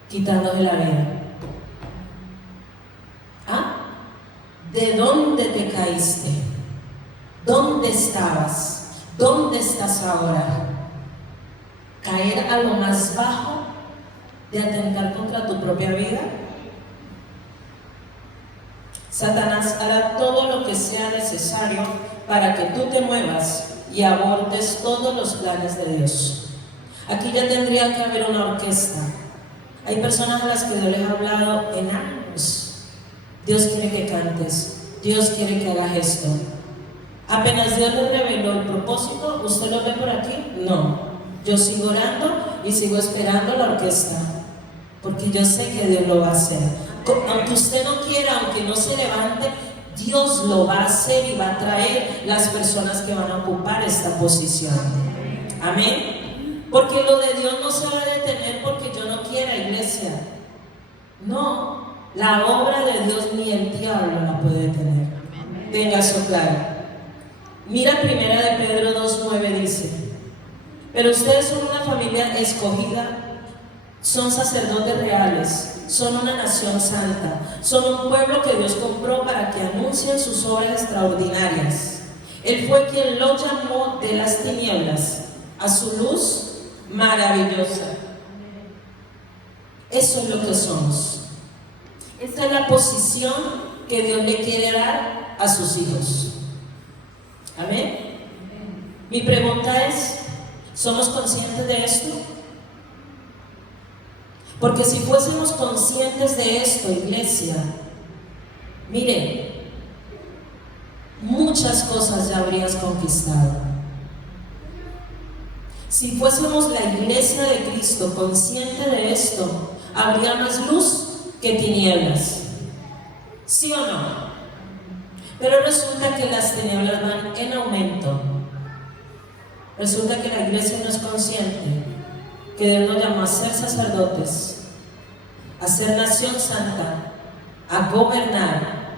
quitándole la vida. ¿Ah? ¿De dónde te caíste? ¿Dónde estabas? ¿Dónde estás ahora? ¿Caer a lo más bajo de atentar contra tu propia vida? Satanás hará todo lo que sea necesario para que tú te muevas y abortes todos los planes de Dios. Aquí ya tendría que haber una orquesta. Hay personas a las que Dios les ha hablado en años. Dios quiere que cantes, Dios quiere que hagas esto. Apenas Dios les reveló el propósito, ¿usted lo ve por aquí? No. Yo sigo orando y sigo esperando la orquesta, porque yo sé que Dios lo va a hacer. Aunque usted no quiera, aunque no se levante, Dios lo va a hacer y va a traer las personas que van a ocupar esta posición. Amén. Porque lo de Dios no se va a detener porque yo no quiera, iglesia. No, la obra de Dios ni el diablo la puede detener. Tenga eso claro. Mira primera de Pedro 2:9 dice: pero ustedes son una familia escogida, son sacerdotes reales, son una nación santa, son un pueblo que Dios compró para que anuncien sus obras extraordinarias. Él fue quien lo llamó de las tinieblas a su luz maravillosa. Eso es lo que somos. Esta es la posición que Dios le quiere dar a sus hijos. Amén. Mi pregunta es: ¿somos conscientes de esto? Porque si fuésemos conscientes de esto, iglesia, miren, muchas cosas ya habrías conquistado. Si fuésemos la iglesia de Cristo consciente de esto, habría más luz que tinieblas. ¿Sí o no? Pero resulta que las tinieblas van en aumento. Resulta que la iglesia no es consciente que Dios nos llamó a ser sacerdotes, a ser nación santa, a gobernar,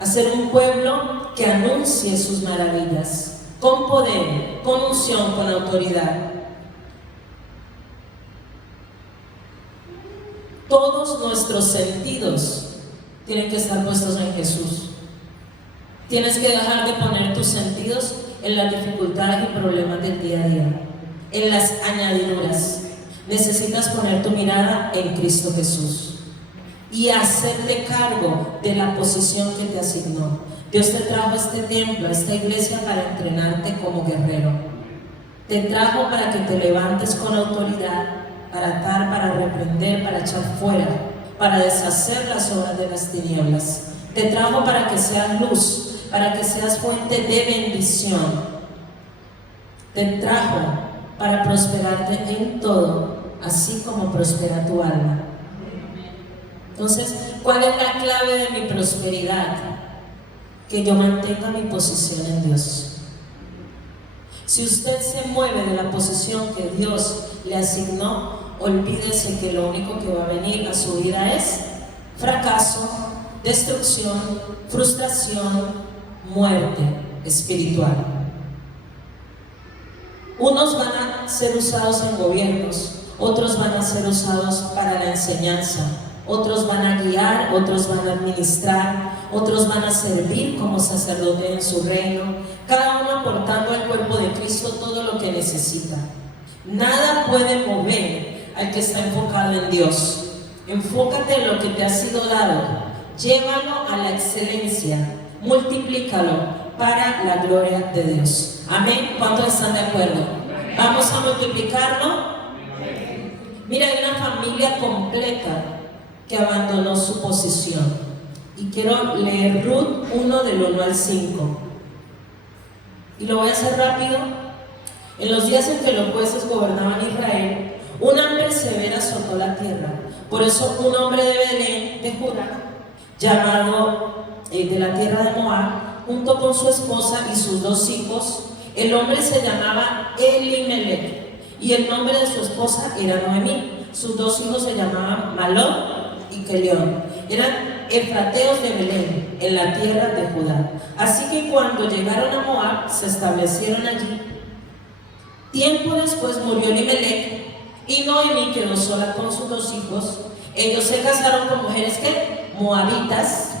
a ser un pueblo que anuncie sus maravillas, con poder, con unción, con autoridad. Todos nuestros sentidos tienen que estar puestos en Jesús. Tienes que dejar de poner tus sentidos en las dificultades y problemas del día a día, en las añadiduras. Necesitas poner tu mirada en Cristo Jesús y hacerte cargo de la posición que te asignó. Dios te trajo a este templo, a esta iglesia, para entrenarte como guerrero. Te trajo para que te levantes con autoridad, para atar, para reprender, para echar fuera, para deshacer las obras de las tinieblas. Te trajo para que seas luz, para que seas fuente de bendición. Te trajo para prosperarte en todo, así como prospera tu alma. Entonces, ¿cuál es la clave de mi prosperidad? Que yo mantenga mi posición en Dios. Si usted se mueve de la posición que Dios le asignó, olvídese que lo único que va a venir a su vida es fracaso, destrucción, frustración, muerte espiritual. Unos van a ser usados en gobiernos, otros van a ser usados para la enseñanza, otros van a guiar, otros van a administrar, otros van a servir como sacerdote en su reino, cada uno aportando al cuerpo de Cristo todo lo que necesita. Nada puede mover al que está enfocado en Dios. Enfócate en lo que te ha sido dado, llévalo a la excelencia, multiplícalo para la gloria de Dios. Amén. ¿Cuántos están de acuerdo? Vamos a multiplicarlo. Mira, hay una familia completa que abandonó su posición. Y quiero leer Ruth 1 del 1 al 5. Y lo voy a hacer rápido. En los días en que los jueces gobernaban Israel, un hambre severa azotó la tierra. Por eso un hombre de Belén, de Judá, llamado de la tierra de Moab, junto con su esposa y sus 2 hijos, el hombre se llamaba Elimelech y el nombre de su esposa era Noemí. Sus 2 hijos se llamaban Malón y Kelión. Eran efrateos de Belén, en la tierra de Judá. Así que cuando llegaron a Moab, se establecieron allí. Tiempo después murió Elimelech y Noemí quedó sola con sus 2 hijos. Ellos se casaron con mujeres que moabitas.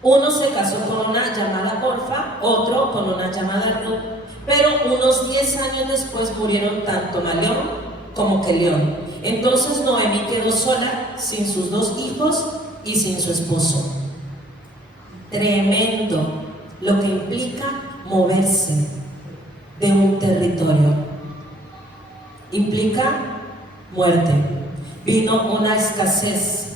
Uno se casó con una llamada Orfa, otro con una llamada Ruth, pero unos 10 años después murieron tanto Malón como Kelión. Entonces Noemí quedó sola, sin sus 2 hijos y sin su esposo. Tremendo lo que implica moverse de un territorio. Implica muerte. Vino una escasez.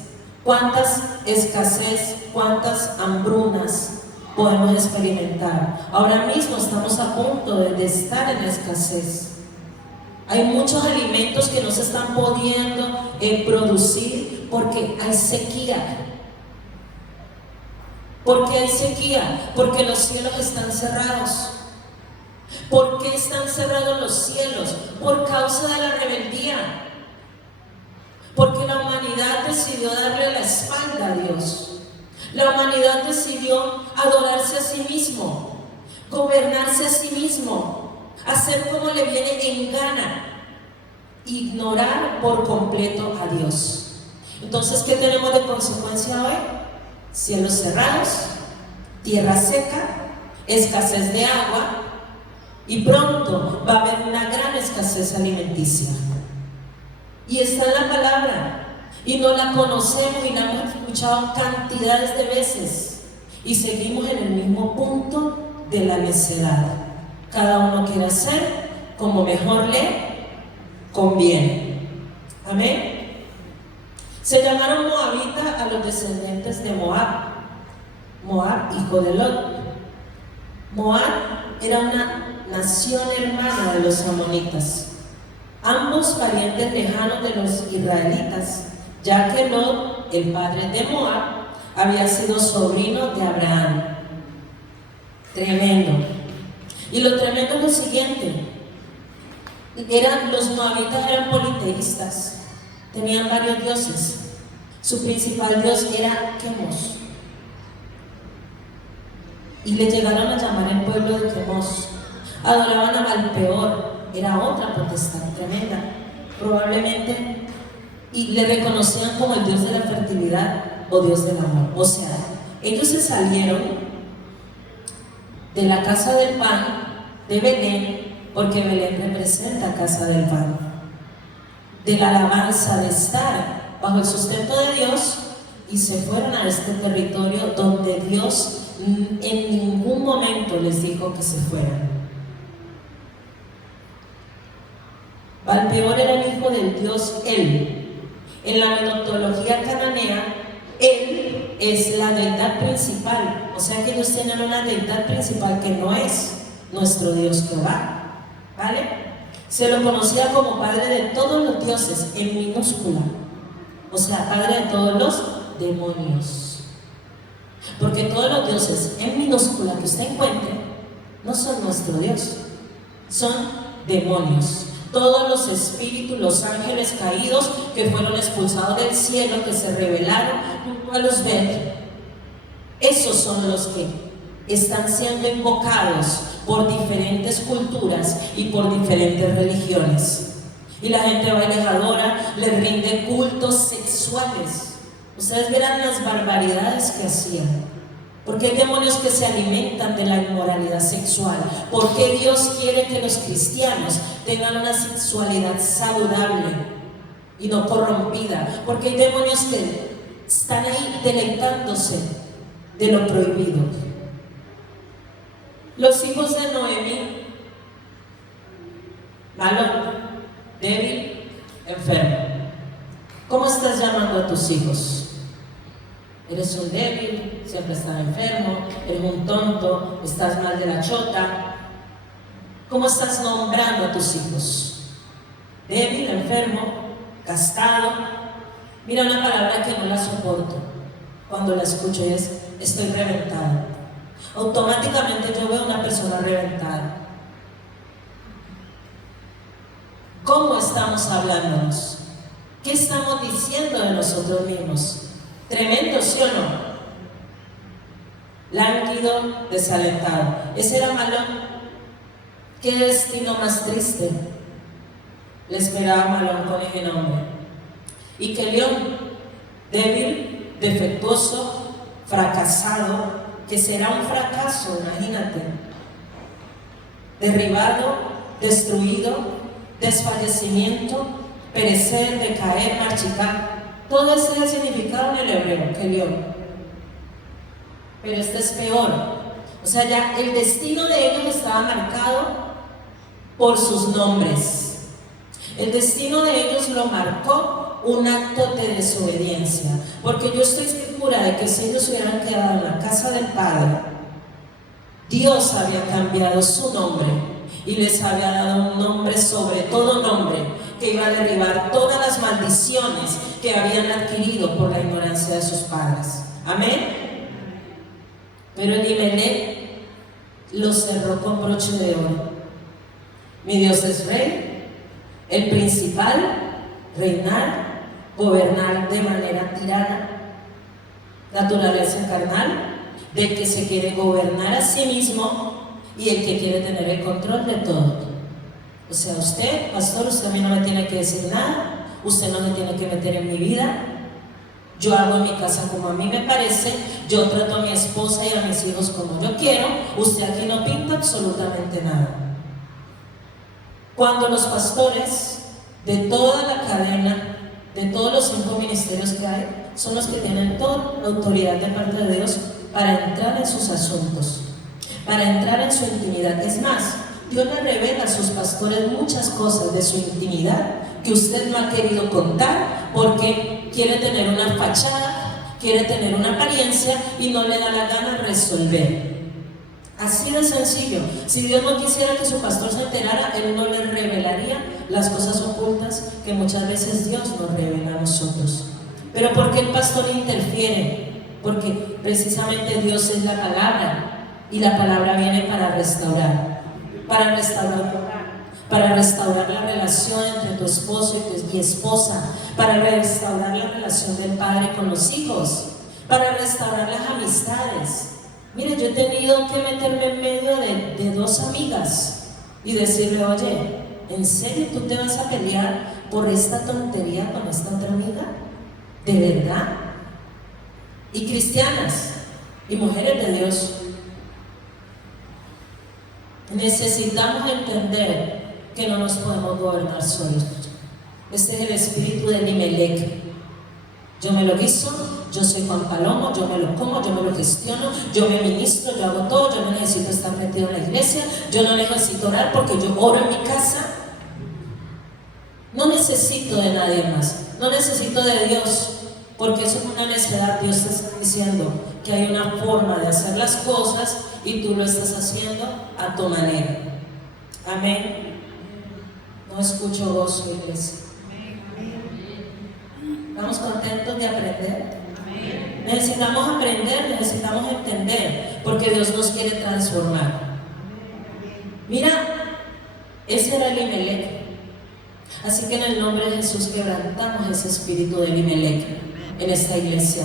¿Cuántas escasez, cuántas hambrunas podemos experimentar? Ahora mismo estamos a punto de estar en escasez. Hay muchos alimentos que no se están pudiendo producir porque hay sequía. ¿Por qué hay sequía? Porque los cielos están cerrados. ¿Por qué están cerrados los cielos? Por causa de la rebeldía. Porque la humanidad decidió darle la espalda a Dios. La humanidad decidió adorarse a sí mismo, gobernarse a sí mismo, hacer como le viene en gana, ignorar por completo a Dios. Entonces, ¿qué tenemos de consecuencia hoy? Cielos cerrados, tierra seca, escasez de agua y pronto va a haber una gran escasez alimenticia. Y está en la palabra y no la conocemos y la hemos escuchado cantidades de veces y seguimos en el mismo punto de la necedad. Cada uno quiere hacer como mejor le conviene. Amén. Se llamaron moabitas a los descendientes de Moab. Moab, hijo de Lot. Moab era una nación hermana de los amonitas, ambos parientes lejanos de los israelitas, ya que Lot, el padre de Moab, había sido sobrino de Abraham. Tremendo. Y lo tremendo es lo siguiente: los moabitas eran politeístas, tenían varios dioses. Su principal dios era Quemos, y le llegaron a llamar el pueblo de Quemos. Adoraban a Balpeor, era otra potestad tremenda, probablemente, y le reconocían como el dios de la fertilidad o dios del amor. O sea, ellos se salieron de la casa del pan de Belén, porque Belén representa casa del pan, de la alabanza de estar bajo el sustento de Dios, y se fueron a este territorio donde Dios en ningún momento les dijo que se fueran. Balpeor era el hijo del dios El. En la mitología cananea, El es la deidad principal, o sea que ellos tienen una deidad principal que no es nuestro Dios Jehová, ¿vale? Se lo conocía como padre de todos los dioses, en minúscula, o sea, padre de todos los demonios, porque todos los dioses en minúscula que usted encuentre no son nuestro Dios, son demonios. Todos los espíritus, los ángeles caídos que fueron expulsados del cielo, que se rebelaron junto a Luzbel, esos son los que están siendo invocados por diferentes culturas y por diferentes religiones. Y la gente va y les adora, les rinde cultos sexuales. Ustedes verán las barbaridades que hacían. Porque hay demonios que se alimentan de la inmoralidad sexual. Porque Dios quiere que los cristianos tengan una sexualidad saludable y no corrompida. Porque hay demonios que están ahí deleitándose de lo prohibido. Los hijos de Noemí: Malón, débil, enfermo. ¿Cómo estás llamando a tus hijos? Eres un débil, siempre estás enfermo, eres un tonto, estás mal de la chota. ¿Cómo estás nombrando a tus hijos? Débil, enfermo, gastado. Mira una palabra que no la soporto. Cuando la escucho es: estoy reventada. Automáticamente yo veo una persona reventada. ¿Cómo estamos hablándonos? ¿Qué estamos diciendo de nosotros mismos? Tremendo, ¿sí o no? Lánguido, desalentado. Ese era Malón. Qué destino más triste le esperaba a Malón con ese nombre. Y que León, débil, defectuoso, fracasado, que será un fracaso, imagínate. Derribado, destruido, desfallecimiento, perecer, decaer, marchitar. Todo ese es el significado en el hebreo, que León. Pero este es peor. O sea, ya el destino de ellos estaba marcado por sus nombres. El destino de ellos lo marcó un acto de desobediencia. Porque yo estoy segura de que si ellos hubieran quedado en la casa del Padre, Dios había cambiado su nombre y les había dado un nombre sobre todo nombre, que iba a derribar todas las maldiciones que habían adquirido por la ignorancia de sus padres. Amén. Pero Elimelech lo cerró con broche de oro. Mi Dios es rey, el principal, reinar, gobernar de manera tirana, naturaleza carnal, del que se quiere gobernar a sí mismo y el que quiere tener el control de todo. O sea, usted, pastor, usted a mí no me tiene que decir nada, usted no me tiene que meter en mi vida. Yo hago en mi casa como a mí me parece, yo trato a mi esposa y a mis hijos como yo quiero, usted aquí no pinta absolutamente nada. Cuando los pastores de toda la cadena, de todos los 5 ministerios que hay, son los que tienen toda la autoridad de parte de Dios para entrar en sus asuntos, para entrar en su intimidad. Es más, Dios le revela a sus pastores muchas cosas de su intimidad que usted no ha querido contar porque quiere tener una fachada, quiere tener una apariencia y no le da la gana resolver. Así de sencillo. Si Dios no quisiera que su pastor se enterara, Él no le revelaría las cosas ocultas que muchas veces Dios nos revela a nosotros. Pero ¿por qué el pastor interfiere? Porque precisamente Dios es la palabra y la palabra viene para restaurar la relación entre tu esposo y esposa, para restaurar la relación del padre con los hijos, para restaurar las amistades. Mire, yo he tenido que meterme en medio de 2 amigas y decirle, oye, ¿en serio tú te vas a pelear por esta tontería con esta otra amiga? ¿De verdad? Y cristianas y mujeres de Dios, necesitamos entender que no nos podemos gobernar solos. Este es el espíritu de Elimelech. Yo me lo guiso, yo soy Juan Palomo, yo me lo como, yo me lo gestiono, yo me ministro, yo hago todo, yo no necesito estar metido en la iglesia, yo no necesito orar porque yo oro en mi casa. No necesito de nadie más, no necesito de Dios, porque eso es una necedad. Dios te está diciendo que hay una forma de hacer las cosas y tú lo estás haciendo a tu manera. Amén. No escucho gozo, iglesia. ¿Estamos contentos de aprender? Necesitamos aprender, necesitamos entender, porque Dios nos quiere transformar. Mira, ese era Elimelech. Así que en el nombre de Jesús quebrantamos ese espíritu de Elimelech en esta iglesia.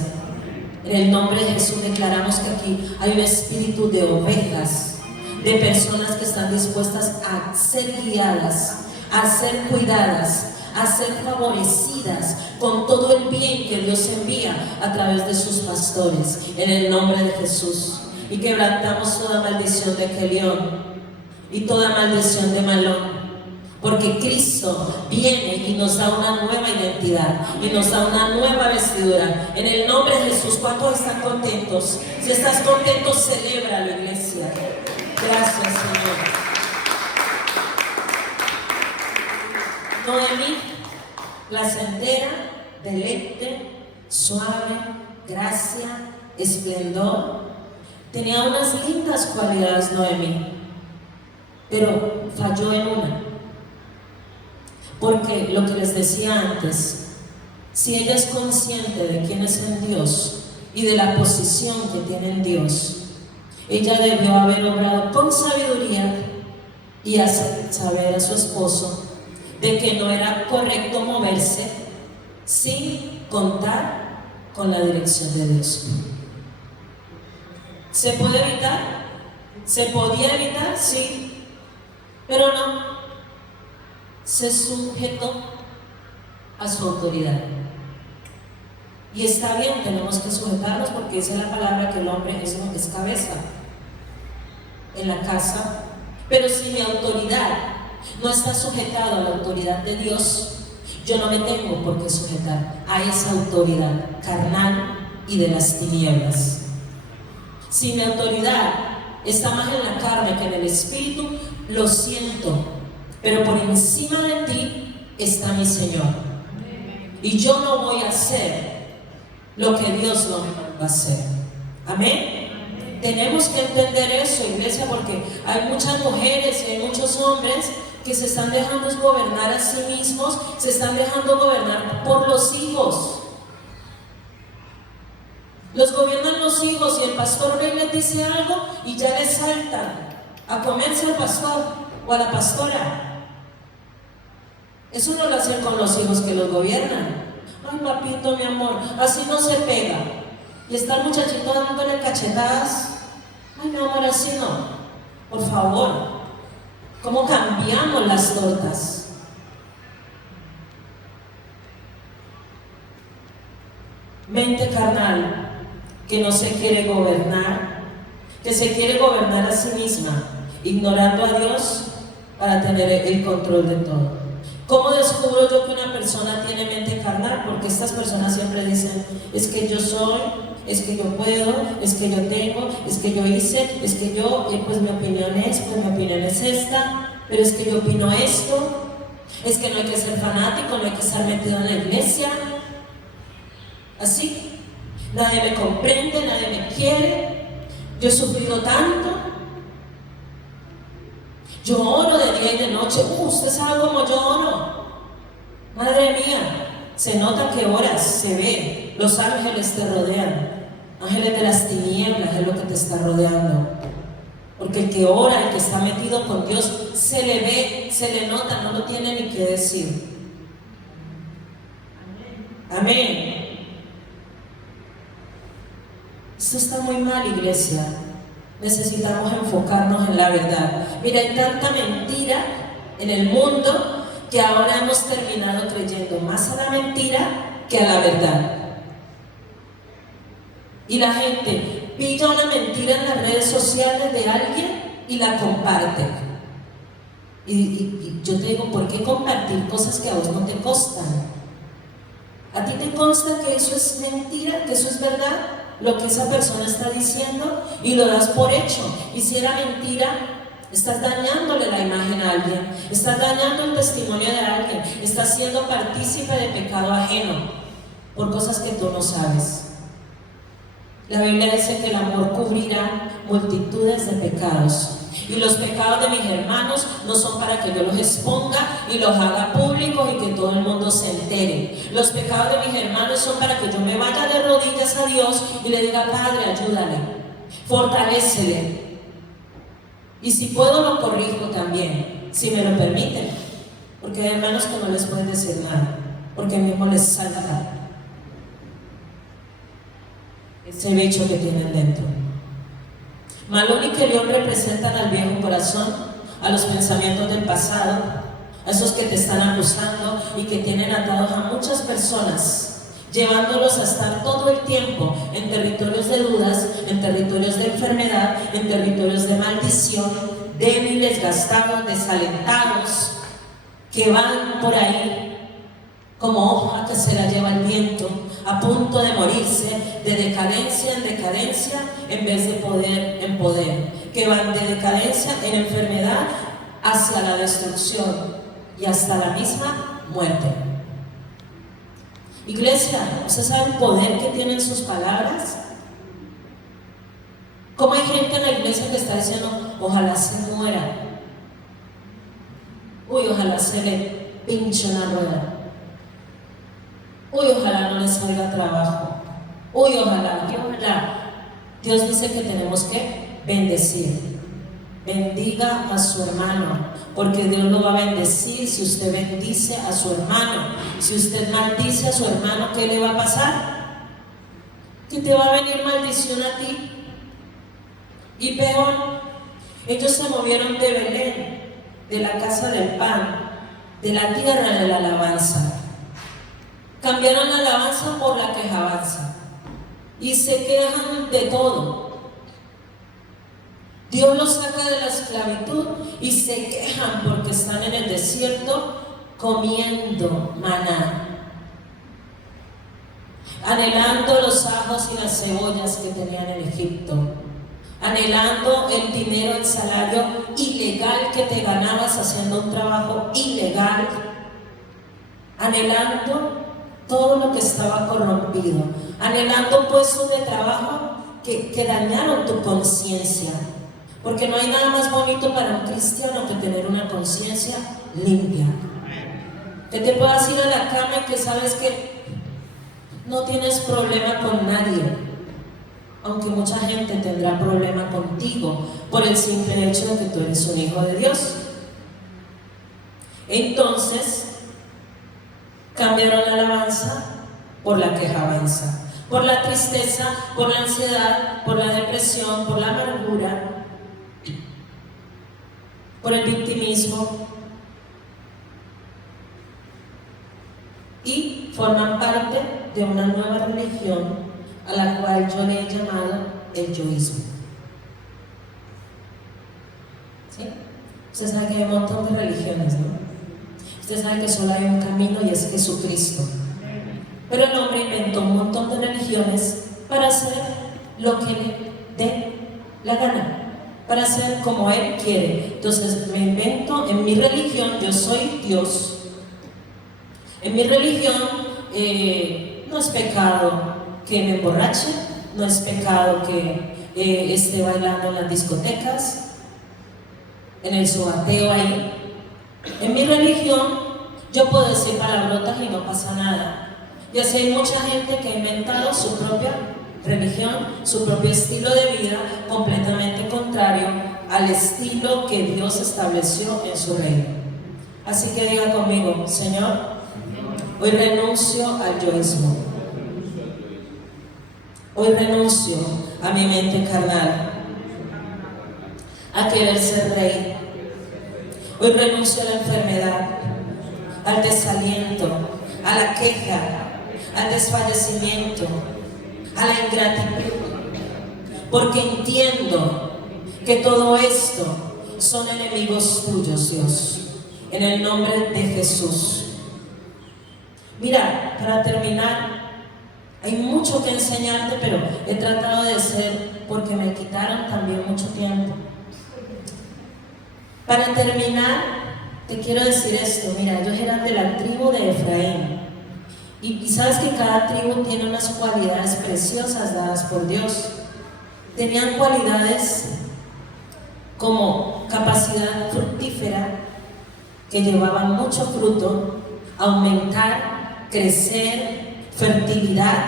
En el nombre de Jesús declaramos que aquí hay un espíritu de ovejas, de personas que están dispuestas a ser guiadas, a ser cuidadas, a ser favorecidas con todo el bien que Dios envía a través de sus pastores, en el nombre de Jesús. Y quebrantamos toda maldición de Kelión y toda maldición de Malón, porque Cristo viene y nos da una nueva identidad y nos da una nueva vestidura. En el nombre de Jesús, ¿cuántos están contentos? Si estás contento, celebra la iglesia. Gracias, Señor. Noemí, placentera, deleite, suave, gracia, esplendor. Tenía unas lindas cualidades Noemí, pero falló en una. Porque lo que les decía antes, si ella es consciente de quién es en Dios y de la posición que tiene en Dios, ella debió haber obrado con sabiduría y hacer saber a su esposo de que no era correcto moverse sin contar con la dirección de Dios. ¿Se puede evitar? ¿Se podía evitar? Sí, pero no. Se sujetó a su autoridad. Y está bien, tenemos que sujetarnos porque dice la palabra que el hombre es cabeza en la casa. Pero si mi autoridad no está sujetado a la autoridad de Dios, yo no me tengo por qué sujetar a esa autoridad carnal y de las tinieblas. Si mi autoridad está más en la carne que en el espíritu, lo siento, pero por encima de ti está mi Señor. Y yo no voy a hacer lo que Dios no va a hacer. Amén. Tenemos que entender eso, iglesia, porque hay muchas mujeres y hay muchos hombres que se están dejando gobernar a sí mismos, se están dejando gobernar por los hijos. Los gobiernan los hijos y el pastor ve y les dice algo y ya les saltan a comerse al pastor o a la pastora. Eso no lo hacen con los hijos que los gobiernan. Ay, papito, mi amor, así no se pega. Y está el muchachito dándole cachetadas. Ay, mi amor, así no. Por favor, ¿cómo cambiamos las tortas? Mente carnal que no se quiere gobernar, que se quiere gobernar a sí misma, ignorando a Dios para tener el control de todo. ¿Cómo descubro yo que una persona tiene mente carnal? Porque estas personas siempre dicen, es que yo soy, es que yo puedo, es que yo tengo, es que yo hice, es que yo, pues mi opinión es esta, pero es que yo opino esto, es que no hay que ser fanático, no hay que estar metido en la iglesia. Así, nadie me comprende, nadie me quiere, yo he sufrido tanto, yo oro de día y de noche. Usted sabe cómo yo oro, madre mía, se nota que oras, se ve, los ángeles te rodean, ángeles de las tinieblas es lo que te está rodeando, porque el que ora, el que está metido con Dios, se le ve, se le nota, no lo tiene ni que decir. Amén. Esto está muy mal, iglesia. Necesitamos enfocarnos en la verdad. Mira, hay tanta mentira en el mundo que ahora hemos terminado creyendo más a la mentira que a la verdad. Y la gente pilla una mentira en las redes sociales de alguien y la comparte. Y yo te digo, ¿por qué compartir cosas que a vos no te costan? ¿A ti te consta que eso es mentira, que eso es verdad? Lo que esa persona está diciendo y lo das por hecho. Y si era mentira, estás dañándole la imagen a alguien, estás dañando el testimonio de alguien, estás siendo partícipe de pecado ajeno por cosas que tú no sabes. La Biblia dice que el amor cubrirá multitudes de pecados. Y los pecados de mis hermanos no son para que yo los exponga y los haga públicos y que todo el mundo se entere. Los pecados de mis hermanos son para que yo me vaya de rodillas a Dios y le diga, Padre, ayúdale, fortalécele. Y si puedo, lo corrijo también, si me lo permiten. Porque hay hermanos que no les pueden decir nada, porque mismo les salta ese bicho que tienen dentro. Malón y Kelión representan al viejo corazón, a los pensamientos del pasado, a esos que te están acusando y que tienen atados a muchas personas, llevándolos a estar todo el tiempo en territorios de dudas, en territorios de enfermedad, en territorios de maldición, débiles, gastados, desalentados, que van por ahí como hoja que se la lleva el viento, a punto de morirse, de decadencia en decadencia, en vez de poder en poder, que van de decadencia en enfermedad hacia la destrucción y hasta la misma muerte. Iglesia, ¿usted sabe el poder que tienen sus palabras? ¿Cómo hay gente en la iglesia que está diciendo, ojalá se muera? Uy, ojalá se le pinche una rueda. Uy, ojalá no le salga trabajo. Uy, ojalá. Dios dice que tenemos que bendecir. Bendiga a su hermano, porque Dios lo va a bendecir si usted bendice a su hermano. Si usted maldice a su hermano, ¿qué le va a pasar? Que te va a venir maldición a ti. Y peor, ellos se movieron de Belén, de la casa del pan, de la tierra de la alabanza. Cambiaron la alabanza por la quejabanza y se quejan de todo. Dios los saca de la esclavitud y se quejan porque están en el desierto comiendo maná, anhelando los ajos y las cebollas que tenían en Egipto, anhelando el dinero, el salario ilegal que te ganabas haciendo un trabajo ilegal, anhelando todo lo que estaba corrompido, anhelando puestos de trabajo que dañaron tu conciencia, porque no hay nada más bonito para un cristiano que tener una conciencia limpia, que te puedas ir a la cama y que sabes que no tienes problema con nadie, aunque mucha gente tendrá problema contigo por el simple hecho de que tú eres un hijo de Dios. Entonces Cambiaron la alabanza por la quejabanza, por la tristeza, por la ansiedad, por la depresión, por la amargura, por el victimismo, y forman parte de una nueva religión a la cual yo le he llamado el yoísmo. ¿Sí? Usted sabe que hay un montón de religiones, ¿no? Usted sabe que solo hay un camino y es Jesucristo. Pero el hombre inventó un montón de religiones para hacer lo que le dé la gana, para hacer como él quiere. Entonces me invento, en mi religión yo soy Dios. En mi religión no es pecado que me emborrache, no es pecado que esté bailando en las discotecas, en el sobateo ahí. En mi religión yo puedo decir palabrotas y no pasa nada. Y así hay mucha gente que ha inventado su propia religión, su propio estilo de vida completamente contrario al estilo que Dios estableció en su reino. Así que diga conmigo: Señor, hoy renuncio al yoísmo. Hoy renuncio a mi mente carnal, a querer ser rey. Hoy renuncio a la enfermedad, al desaliento, a la queja, al desfallecimiento, a la ingratitud, porque entiendo que todo esto son enemigos tuyos, Dios, en el nombre de Jesús. Mira, para terminar, hay mucho que enseñarte, pero he tratado de ser, porque me quitaron también mucho tiempo. Para terminar, te quiero decir esto. Mira, ellos eran de la tribu de Efraín. Y sabes que cada tribu tiene unas cualidades preciosas dadas por Dios. Tenían cualidades como capacidad fructífera, que llevaban mucho fruto, aumentar, crecer, fertilidad,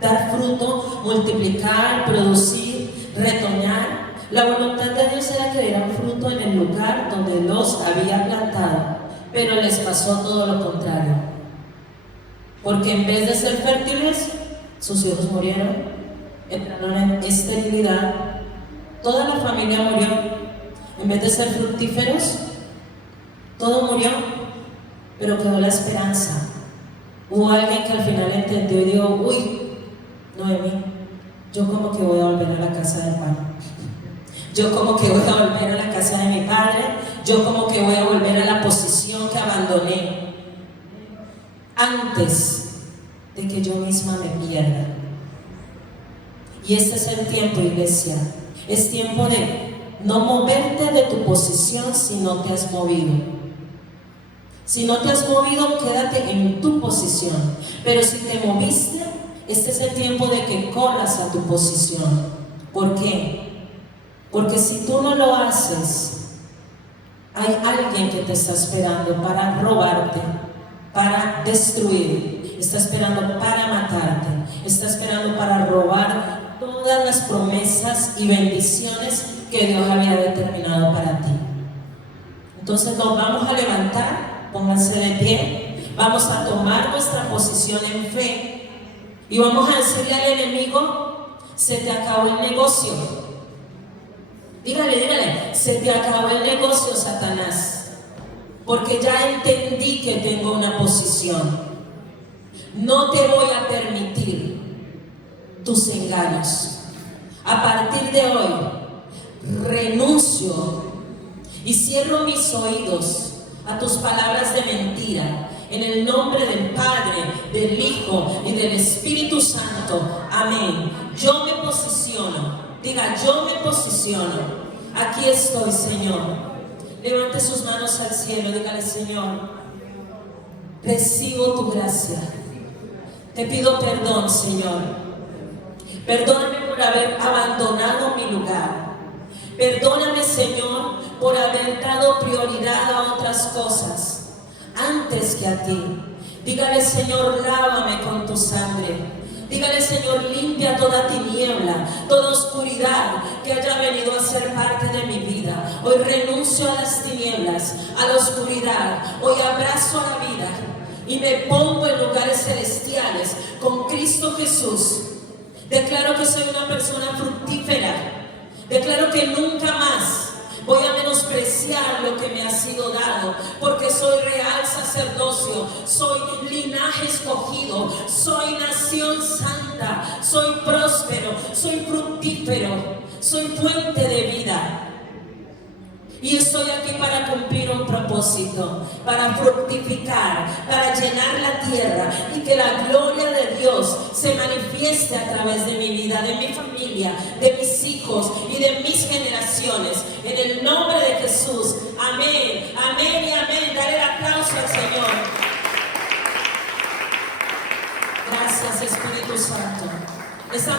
dar fruto, multiplicar, producir, retoñar. La voluntad de Dios era que dieran fruto en el lugar donde los había plantado, pero les pasó todo lo contrario. Porque en vez de ser fértiles, sus hijos murieron, entraron en esterilidad, toda la familia murió. En vez de ser fructíferos, todo murió, pero quedó la esperanza. Hubo alguien que al final entendió y dijo: uy, Noemí, yo como que voy a volver a la casa de pan. Yo como que voy a volver a la casa de mi padre. Yo como que voy a volver a la posición que abandoné antes de que yo misma me pierda. Y este es el tiempo, iglesia. Es tiempo de no moverte de tu posición si no te has movido. Si no te has movido, quédate en tu posición. Pero si te moviste, este es el tiempo de que corras a tu posición. ¿Por qué? Porque si tú no lo haces, hay alguien que te está esperando para robarte, para destruir, está esperando para matarte, está esperando para robar todas las promesas y bendiciones que Dios había determinado para ti. Entonces nos vamos a levantar, pónganse de pie, vamos a tomar nuestra posición en fe y vamos a decirle al enemigo: se te acabó el negocio. Dígale, se te acabó el negocio, Satanás, porque ya entendí que tengo una posición. No te voy a permitir tus engaños. A partir de hoy, renuncio y cierro mis oídos a tus palabras de mentira. En el nombre del Padre, del Hijo y del Espíritu Santo. Amén. Yo me posiciono. Diga: yo me posiciono. Aquí estoy, Señor. Levante sus manos al cielo. Dígale: Señor, recibo tu gracia. Te pido perdón, Señor. Perdóname por haber abandonado mi lugar. Perdóname, Señor, por haber dado prioridad a otras cosas antes que a ti. Dígale: Señor, lávame con tu sangre. Dígale: Señor, limpia toda tiniebla, toda oscuridad que haya venido a ser parte de mi vida. Hoy renuncio a las tinieblas, a la oscuridad. Hoy abrazo la vida y me pongo en lugares celestiales con Cristo Jesús. Declaro que soy una persona fructífera. Declaro que nunca más voy a menospreciar lo que me ha sido dado, porque soy real sacerdocio, soy linaje escogido, soy nación santa, soy próspero, soy fructífero, soy fuente de vida. Y estoy aquí para cumplir un propósito, para fructificar, para llenar la tierra y que la gloria de Dios se manifieste a través de mi vida, de mi familia, de mis hijos y de mis generaciones. En el nombre de Jesús. Amén, amén y amén. Dale el aplauso al Señor. Gracias, Espíritu Santo.